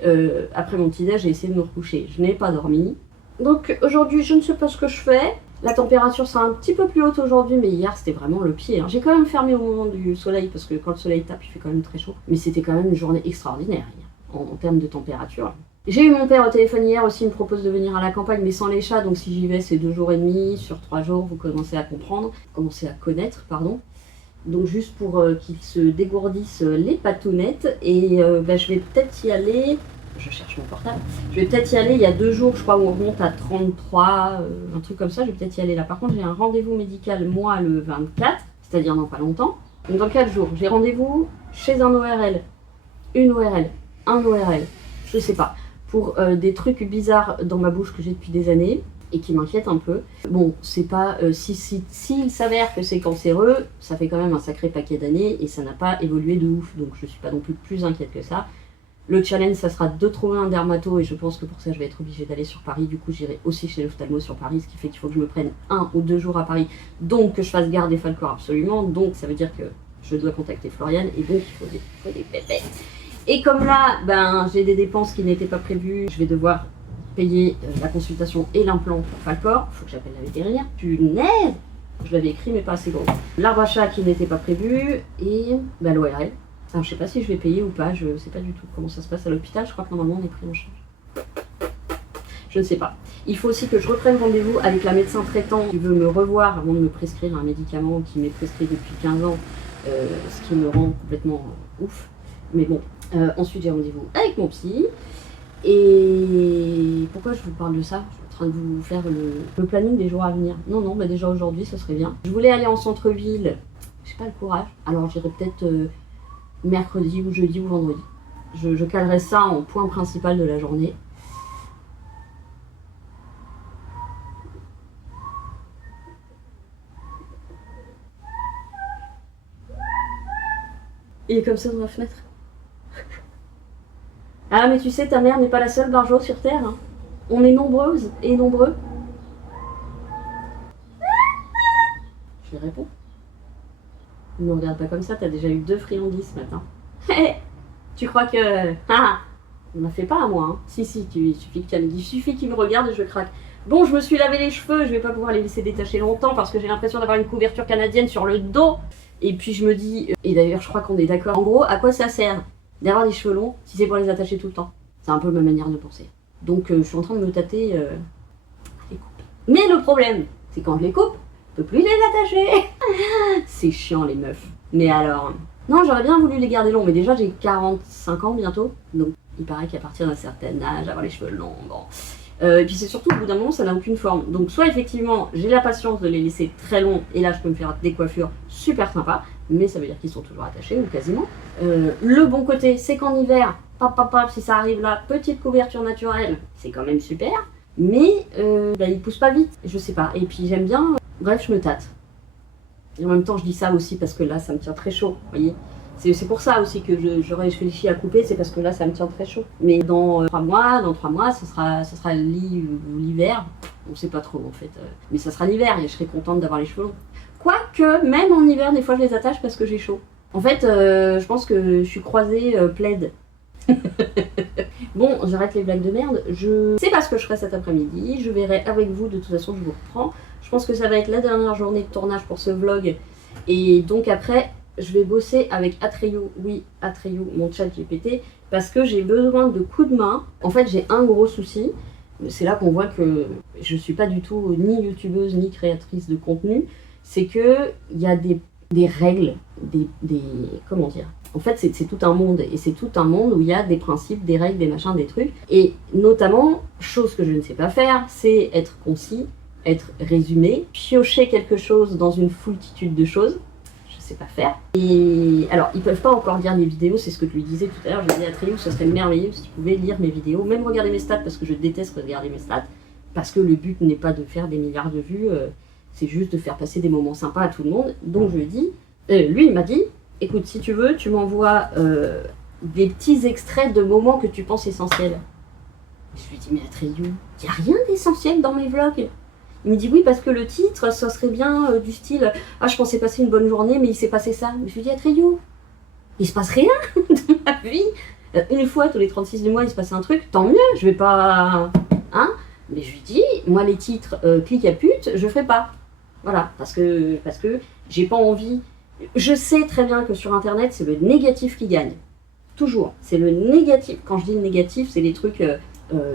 après mon petit déj j'ai essayé de me recoucher, je n'ai pas dormi. Donc aujourd'hui je ne sais pas ce que je fais, la température sera un petit peu plus haute aujourd'hui, mais hier c'était vraiment le pied, hein. J'ai quand même fermé au moment du soleil parce que quand le soleil tape il fait quand même très chaud, mais c'était quand même une journée extraordinaire hier. En termes de température. J'ai eu mon père au téléphone hier aussi, il me propose de venir à la campagne mais sans les chats, donc si j'y vais c'est 2 jours et demi, sur 3 jours vous commencez à comprendre, commencez à connaître, pardon. Donc juste pour qu'ils se dégourdissent les patounettes, et je vais peut-être y aller, je cherche mon portable, je vais peut-être y aller, il y a 2 jours je crois où on remonte à 33, un truc comme ça, je vais peut-être y aller là. Par contre j'ai un rendez-vous médical moi le 24, c'est-à-dire dans pas longtemps, donc dans 4 jours, j'ai rendez-vous chez un ORL, une ORL, un ORL, je sais pas, pour des trucs bizarres dans ma bouche que j'ai depuis des années et qui m'inquiètent un peu. Bon, c'est pas... s'il s'avère que c'est cancéreux, ça fait quand même un sacré paquet d'années et ça n'a pas évolué de ouf, donc je suis pas non plus inquiète que ça. Le challenge, ça sera de trouver un dermato et je pense que pour ça, je vais être obligée d'aller sur Paris. Du coup, j'irai aussi chez l'ophtalmo sur Paris, ce qui fait qu'il faut que je me prenne 1 ou 2 jours à Paris, donc que je fasse garde des Falcor absolument, donc ça veut dire que je dois contacter Floriane et donc il faut des pépettes. Et comme là, j'ai des dépenses qui n'étaient pas prévues, je vais devoir payer la consultation et l'implant pour Falcor. Il faut que j'appelle la vétérinaire. Punaise! Je l'avais écrit, mais pas assez gros. L'arbre à chat qui n'était pas prévu et l'ORL. Alors, je sais pas si je vais payer ou pas, je sais pas du tout comment ça se passe à l'hôpital. Je crois que normalement on est pris en charge. Je ne sais pas. Il faut aussi que je reprenne rendez-vous avec la médecin traitant qui veut me revoir avant de me prescrire un médicament qui m'est prescrit depuis 15 ans, ce qui me rend complètement ouf. Mais bon, ensuite j'ai rendez-vous avec mon psy. Et pourquoi je vous parle de ça? Je suis en train de vous faire le planning des jours à venir. Non, déjà aujourd'hui, ça serait bien. Je voulais aller en centre-ville, j'ai pas le courage. Alors j'irai peut-être mercredi ou jeudi ou vendredi. Je calerai ça en point principal de la journée. Il est comme ça dans la fenêtre. Ah mais tu sais, ta mère n'est pas la seule Barjo sur Terre. Hein. On est nombreuses et nombreux. Je lui réponds. Ne me regarde pas comme ça, t'as déjà eu 2 friandises ce matin. Tu crois que... Ah, on m'a fait pas à moi. Hein. Si, il suffit qu'il me regarde et je craque. Bon, je me suis lavé les cheveux, je vais pas pouvoir les laisser détacher longtemps parce que j'ai l'impression d'avoir une couverture canadienne sur le dos. Et puis je me dis, et d'ailleurs je crois qu'on est d'accord, en gros, à quoi ça sert d'avoir des cheveux longs si c'est pour les attacher tout le temps? C'est un peu ma manière de penser. Donc je suis en train de me tâter les coupes. Mais le problème, c'est quand je les coupe, je peux plus les attacher. C'est chiant les meufs. Mais alors, non, j'aurais bien voulu les garder longs, mais déjà j'ai 45 ans bientôt, donc il paraît qu'à partir d'un certain âge, avoir les cheveux longs, bon... et puis c'est surtout au bout d'un moment ça n'a aucune forme. Donc soit effectivement j'ai la patience de les laisser très longs et là je peux me faire des coiffures super sympas, mais ça veut dire qu'ils sont toujours attachés ou quasiment. Le bon côté c'est qu'en hiver, si ça arrive là, petite couverture naturelle, c'est quand même super, mais ils poussent pas vite, je sais pas. Et puis j'aime bien, bref je me tâte. Et en même temps je dis ça aussi parce que là ça me tient très chaud, vous voyez. C'est pour ça aussi que j'aurais réfléchi à couper, c'est parce que là ça me tient très chaud. Mais dans 3 mois, ce sera l'hiver. On sait pas trop en fait. Mais ça sera l'hiver et je serai contente d'avoir les cheveux longs. Quoique, même en hiver, des fois je les attache parce que j'ai chaud. En fait, je pense que je suis croisée plaid. Bon, j'arrête les blagues de merde. Je sais pas ce que je ferai cet après-midi. Je verrai avec vous, de toute façon, je vous reprends. Je pense que ça va être la dernière journée de tournage pour ce vlog. Et donc après... je vais bosser avec Atreyu, oui, Atreyu, mon chat GPT, parce que j'ai besoin de coups de main. En fait, j'ai un gros souci. C'est là qu'on voit que je suis pas du tout ni youtubeuse ni créatrice de contenu. C'est que il y a des règles, comment dire. En fait, c'est tout un monde, et c'est tout un monde où il y a des principes, des règles, des machins, des trucs. Et notamment, chose que je ne sais pas faire, c'est être concis, être résumé, piocher quelque chose dans une foultitude de choses. sais pas faire. Et alors, ils peuvent pas encore lire mes vidéos, c'est ce que je lui disais tout à l'heure. Je disais à Tréou, ce serait merveilleux si tu pouvais lire mes vidéos, même regarder mes stats, parce que je déteste regarder mes stats, parce que le but n'est pas de faire des milliards de vues, c'est juste de faire passer des moments sympas à tout le monde. Donc je lui ai dit, lui il m'a dit, écoute, si tu veux, tu m'envoies des petits extraits de moments que tu penses essentiels. Je lui ai dit, mais Atreyu, il n'y a rien d'essentiel dans mes vlogs. Il me dit oui parce que le titre, ça serait bien du style « Ah, je pensais passer une bonne journée, mais il s'est passé ça. » Je lui ai dit « Atreyu, il se passe rien de ma vie. Une fois, tous les 36 du mois, il se passe un truc, tant mieux, je vais pas... Hein ?» Mais je lui dis « Moi, les titres clic à pute, je ferai pas. » Voilà, parce que j'ai pas envie... Je sais très bien que sur Internet, c'est le négatif qui gagne. Toujours. C'est le négatif. Quand je dis négatif, c'est les trucs...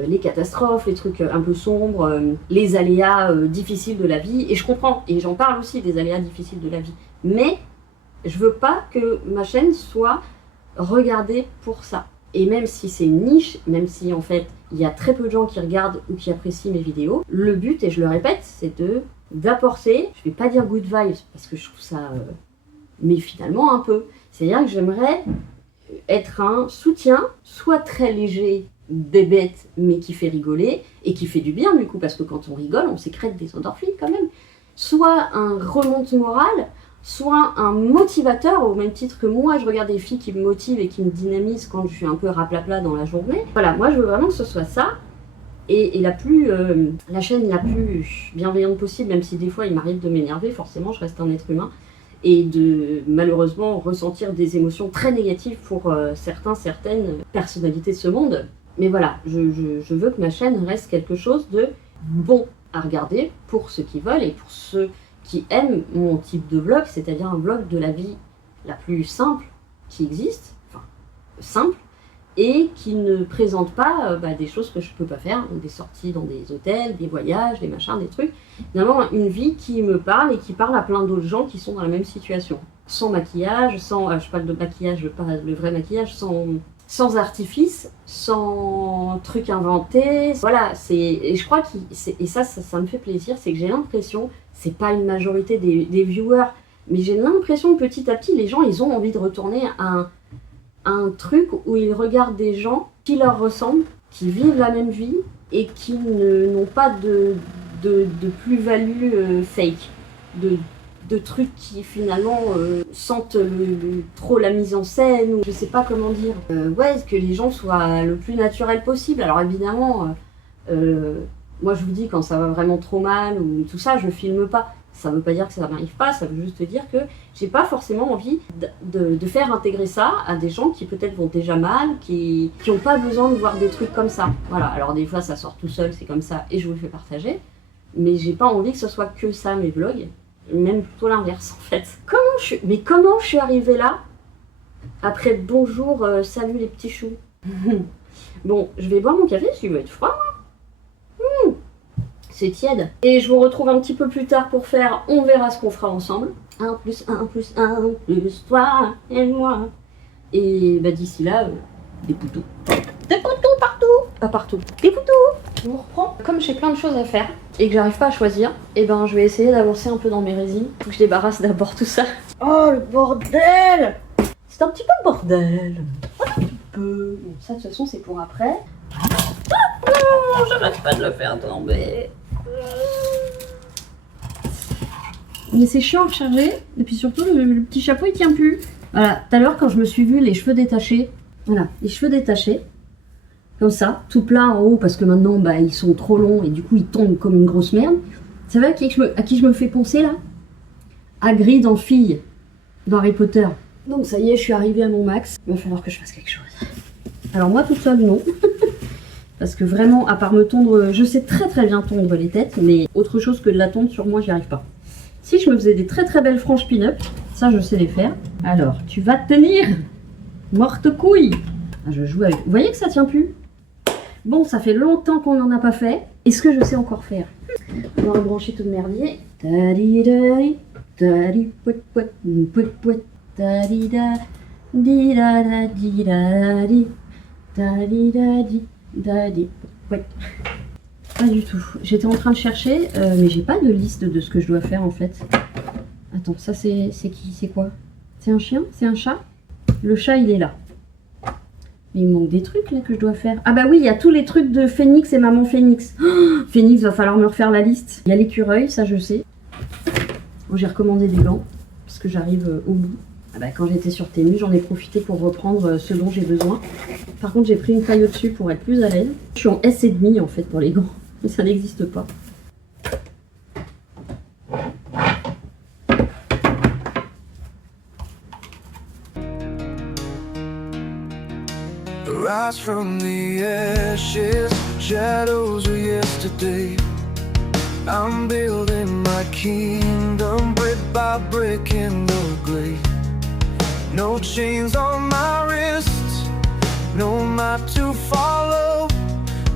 les catastrophes, les trucs un peu sombres, les aléas difficiles de la vie, et je comprends, et j'en parle aussi des aléas difficiles de la vie, mais je veux pas que ma chaîne soit regardée pour ça. Et même si c'est une niche, même si en fait il y a très peu de gens qui regardent ou qui apprécient mes vidéos, le but, et je le répète, c'est d'apporter, je vais pas dire good vibes, parce que je trouve ça, mais finalement un peu, c'est-à-dire que j'aimerais être un soutien, soit très léger, bébête, mais qui fait rigoler, et qui fait du bien du coup, parce que quand on rigole, on sécrète des endorphines quand même. Soit un remonte morale, soit un motivateur, au même titre que moi, je regarde des filles qui me motivent et qui me dynamisent quand je suis un peu raplapla dans la journée. Voilà, moi je veux vraiment que ce soit ça, et la chaîne la plus bienveillante possible, même si des fois il m'arrive de m'énerver, forcément je reste un être humain, et de malheureusement ressentir des émotions très négatives pour certaines personnalités de ce monde. Mais voilà, je veux que ma chaîne reste quelque chose de bon à regarder pour ceux qui veulent et pour ceux qui aiment mon type de vlog, c'est-à-dire un vlog de la vie la plus simple qui existe, enfin simple, et qui ne présente pas des choses que je peux pas faire, des sorties dans des hôtels, des voyages, des machins, des trucs. Finalement, une vie qui me parle et qui parle à plein d'autres gens qui sont dans la même situation. Sans maquillage, je parle de maquillage, pas le vrai maquillage, sans artifice, sans truc inventé. Voilà, et je crois et ça me fait plaisir, c'est que j'ai l'impression, c'est pas une majorité des viewers, mais j'ai l'impression que petit à petit, les gens, ils ont envie de retourner à un truc où ils regardent des gens qui leur ressemblent, qui vivent la même vie et qui n'ont pas de plus-value fake, de trucs qui finalement sentent trop la mise en scène, ou je sais pas comment dire. Ouais, que les gens soient le plus naturel possible. Alors évidemment, moi je vous dis quand ça va vraiment trop mal ou tout ça, je filme pas. Ça veut pas dire que ça m'arrive pas, ça veut juste dire que j'ai pas forcément envie de faire intégrer ça à des gens qui peut-être vont déjà mal, qui ont pas besoin de voir des trucs comme ça. Voilà, alors des fois ça sort tout seul, c'est comme ça, et je vous le fais partager. Mais j'ai pas envie que ce soit que ça mes vlogs, même plutôt l'inverse en fait. Comment je suis arrivée là après bonjour, salut les petits choux. Bon, je vais boire mon café parce qu'il va être froid. C'est tiède. Et je vous retrouve un petit peu plus tard pour faire on verra ce qu'on fera ensemble. 1 plus 1 plus 1 plus toi et moi. Et bah d'ici là, des poutous. Des poutous partout. Pas partout. Des poutous. Je vous reprends. Comme j'ai plein de choses à faire et que j'arrive pas à choisir, et ben je vais essayer d'avancer un peu dans mes résines. Faut que je débarrasse d'abord tout ça. Oh le bordel. C'est un petit peu le bordel. Un petit peu. Bon, ça de toute façon c'est pour après. Non, j'arrête pas de le faire tomber. Mais c'est chiant à recharger, et puis surtout le petit chapeau il tient plus. Voilà, tout à l'heure quand je me suis vue les cheveux détachés, voilà, les cheveux détachés, comme ça, tout plat en haut parce que maintenant bah, ils sont trop longs et du coup ils tombent comme une grosse merde. Vous savez à qui je me fais penser là? Hagrid en fille, dans Harry Potter. Donc ça y est, je suis arrivée à mon max, il va falloir que je fasse quelque chose. Alors moi toute seule non. Parce que vraiment, à part me tondre, je sais très bien tondre les têtes, mais autre chose que de la tondre sur moi, j'y arrive pas. Si je me faisais des très belles franges pin-up, ça je sais les faire. Alors, tu vas tenir, morte couille. Ah, je joue avec. Vous voyez que ça tient plus? Bon, ça fait longtemps qu'on n'en a pas fait. Est-ce que je sais encore faire? On va rebrancher tout le merdier. Tadi-dari, tadi pouet pouet pouet pouet, tadi-da, di-da-da-di-da-di, tadi-da-di. Daddy. Ouais. Pas du tout. J'étais en train de chercher, mais j'ai pas de liste de ce que je dois faire en fait. Attends, ça c'est qui? C'est quoi? C'est un chien? C'est un chat? Le chat il est là. Mais il me manque des trucs là que je dois faire. Ah bah oui, il y a tous les trucs de Phoenix et Maman Phoenix. Oh, Phoenix, va falloir me refaire la liste. Il y a l'écureuil, ça je sais. Bon, j'ai recommandé des gants parce que j'arrive au bout. Ah bah, quand j'étais sur Temu, j'en ai profité pour reprendre ce dont j'ai besoin. Par contre, j'ai pris une taille au-dessus pour être plus à l'aise. Je suis en S,5 en fait pour les gants, mais ça n'existe pas. Rise from the ashes, shadows of yesterday. I'm building my kingdom brick by brick in the grave. No chains on my wrists, no map to follow,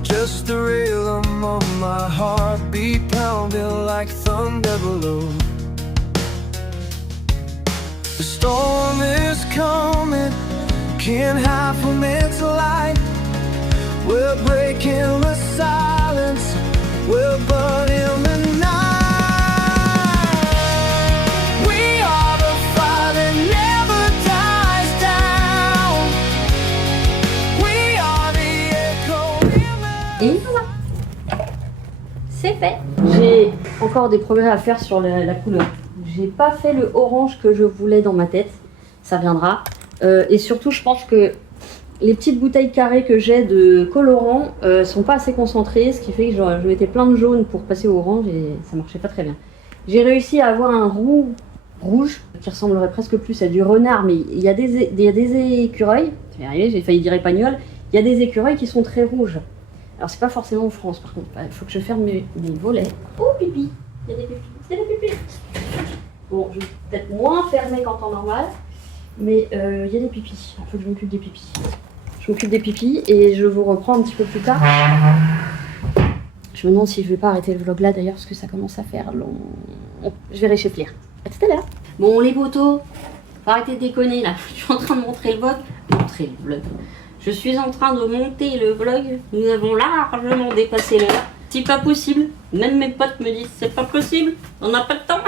just the rhythm of my heartbeat pounding like thunder below. The storm is coming, can't hide from its light. We're breaking the silence, we're burning the night. We are the fire that never dies down. We are the echo. Et voilà, c'est fait. J'ai encore des progrès à faire sur la couleur. J'ai pas fait le orange que je voulais dans ma tête, ça viendra. Et surtout, je pense que les petites bouteilles carrées que j'ai de colorant sont pas assez concentrées, ce qui fait que je mettais plein de jaune pour passer au orange et ça marchait pas très bien. J'ai réussi à avoir un rouge qui ressemblerait presque plus à du renard, mais il y a des écureuils, j'ai arrivé, j'ai failli dire épagnol, il y a des écureuils qui sont très rouges. Alors c'est pas forcément en France par contre, il faut que je ferme mes volets. Oh pipi, il y a des pipis, c'est des pipis. Bon, je vais peut-être moins fermer qu'en temps normal. Mais il y a des pipis, il faut que je m'occupe des pipis. Je m'occupe des pipis et je vous reprends un petit peu plus tard. Je me demande si je vais pas arrêter le vlog là d'ailleurs parce que ça commence à faire long. Je vais réchéflir. À tout à l'heure. Bon les potos, faut arrêter de déconner là. Je suis en train de montrer le vlog. Je suis en train de monter le vlog. Nous avons largement dépassé l'heure. Si pas possible, même mes potes me disent c'est pas possible, on n'a pas de temps.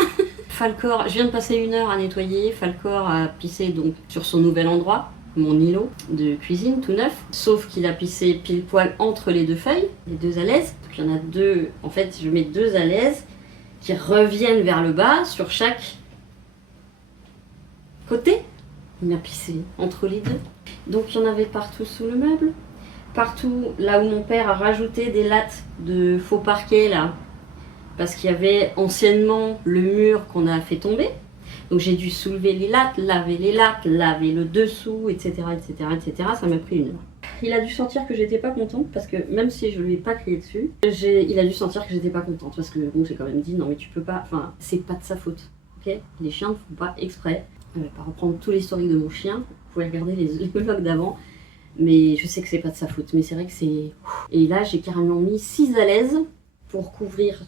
Falcor, je viens de passer 1 heure à nettoyer. Falcor a pissé donc sur son nouvel endroit, mon îlot de cuisine tout neuf. Sauf qu'il a pissé pile poil entre les 2 feuilles, les 2 alaises. Donc il y en a 2, en fait je mets 2 alaises qui reviennent vers le bas sur chaque côté. Il a pissé entre les deux. Donc il y en avait partout sous le meuble. Partout là où mon père a rajouté des lattes de faux parquet là. Parce qu'il y avait anciennement le mur qu'on a fait tomber. Donc j'ai dû soulever les lattes, laver le dessous, etc. etc. Ça m'a pris 1 heure. Il a dû sentir que j'étais pas contente parce que même si je lui ai pas crié dessus, il a dû sentir que j'étais pas contente parce que bon, j'ai quand même dit non mais tu peux pas, enfin c'est pas de sa faute, ok? Les chiens ne font pas exprès. Je vais pas reprendre tout l'historique de mon chien, vous pouvez regarder les vlogs d'avant, mais je sais que c'est pas de sa faute, mais c'est vrai que c'est... Et là j'ai carrément mis 6 alaises pour couvrir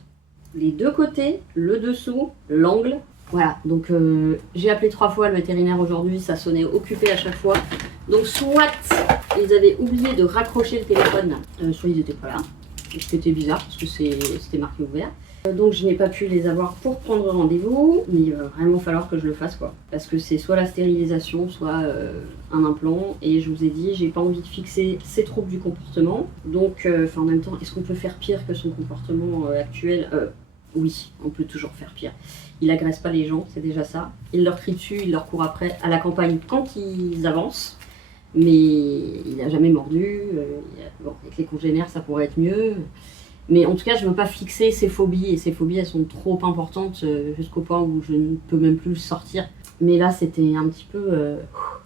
les 2 côtés, le dessous, l'angle. Voilà, donc j'ai appelé 3 fois le vétérinaire aujourd'hui, ça sonnait occupé à chaque fois. Donc soit ils avaient oublié de raccrocher le téléphone, soit ils n'étaient pas là. C'était bizarre parce que c'était marqué ouvert. Donc je n'ai pas pu les avoir pour prendre rendez-vous, mais il va vraiment falloir que je le fasse quoi. Parce que c'est soit la stérilisation, soit un implant. Et je vous ai dit, j'ai pas envie de fixer ces troubles du comportement. Donc en même temps, est-ce qu'on peut faire pire que son comportement actuel? Oui, on peut toujours faire pire. Il agresse pas les gens, c'est déjà ça. Il leur crie dessus, il leur court après à la campagne quand ils avancent. Mais il n'a jamais mordu. Bon, avec les congénères, ça pourrait être mieux. Mais en tout cas, je ne veux pas fixer ses phobies. Et ces phobies, elles sont trop importantes jusqu'au point où je ne peux même plus sortir. Mais là, c'était un petit peu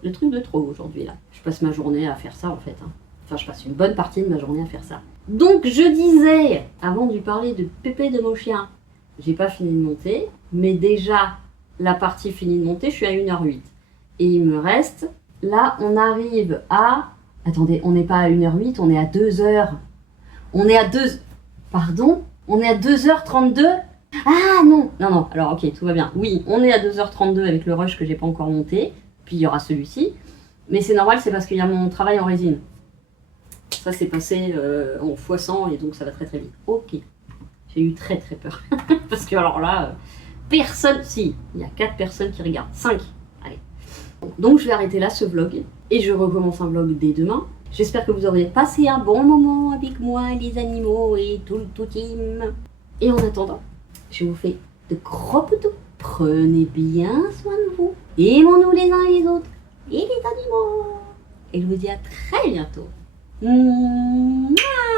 le truc de trop aujourd'hui. Là, je passe ma journée à faire ça en fait. Enfin, je passe une bonne partie de ma journée à faire ça. Donc, je disais, avant de lui parler de Pépé de mon chien, j'ai pas fini de monter. Mais déjà, la partie finie de monter, je suis à 1h08. Et il me reste... Là, on arrive à... Attendez, on n'est pas à 1h08, on est à 2h. On est à 2... Pardon? On est à 2h32? Ah non! Non, alors ok, tout va bien. Oui, on est à 2h32 avec le rush que j'ai pas encore monté. Puis il y aura celui-ci. Mais c'est normal, c'est parce qu'il y a mon travail en résine. Ça s'est passé en x100 et donc ça va très très vite. Ok. J'ai eu très très peur. Parce que alors là, personne... Si, il y a 4 personnes qui regardent. 5. Allez. Donc je vais arrêter là ce vlog et je recommence un vlog dès demain. J'espère que vous aurez passé un bon moment avec moi, les animaux et tout le team. Et en attendant, je vous fais de gros poutous. Prenez bien soin de vous. Aimons-nous les uns et les autres et les animaux. Et je vous dis à très bientôt. Mouah.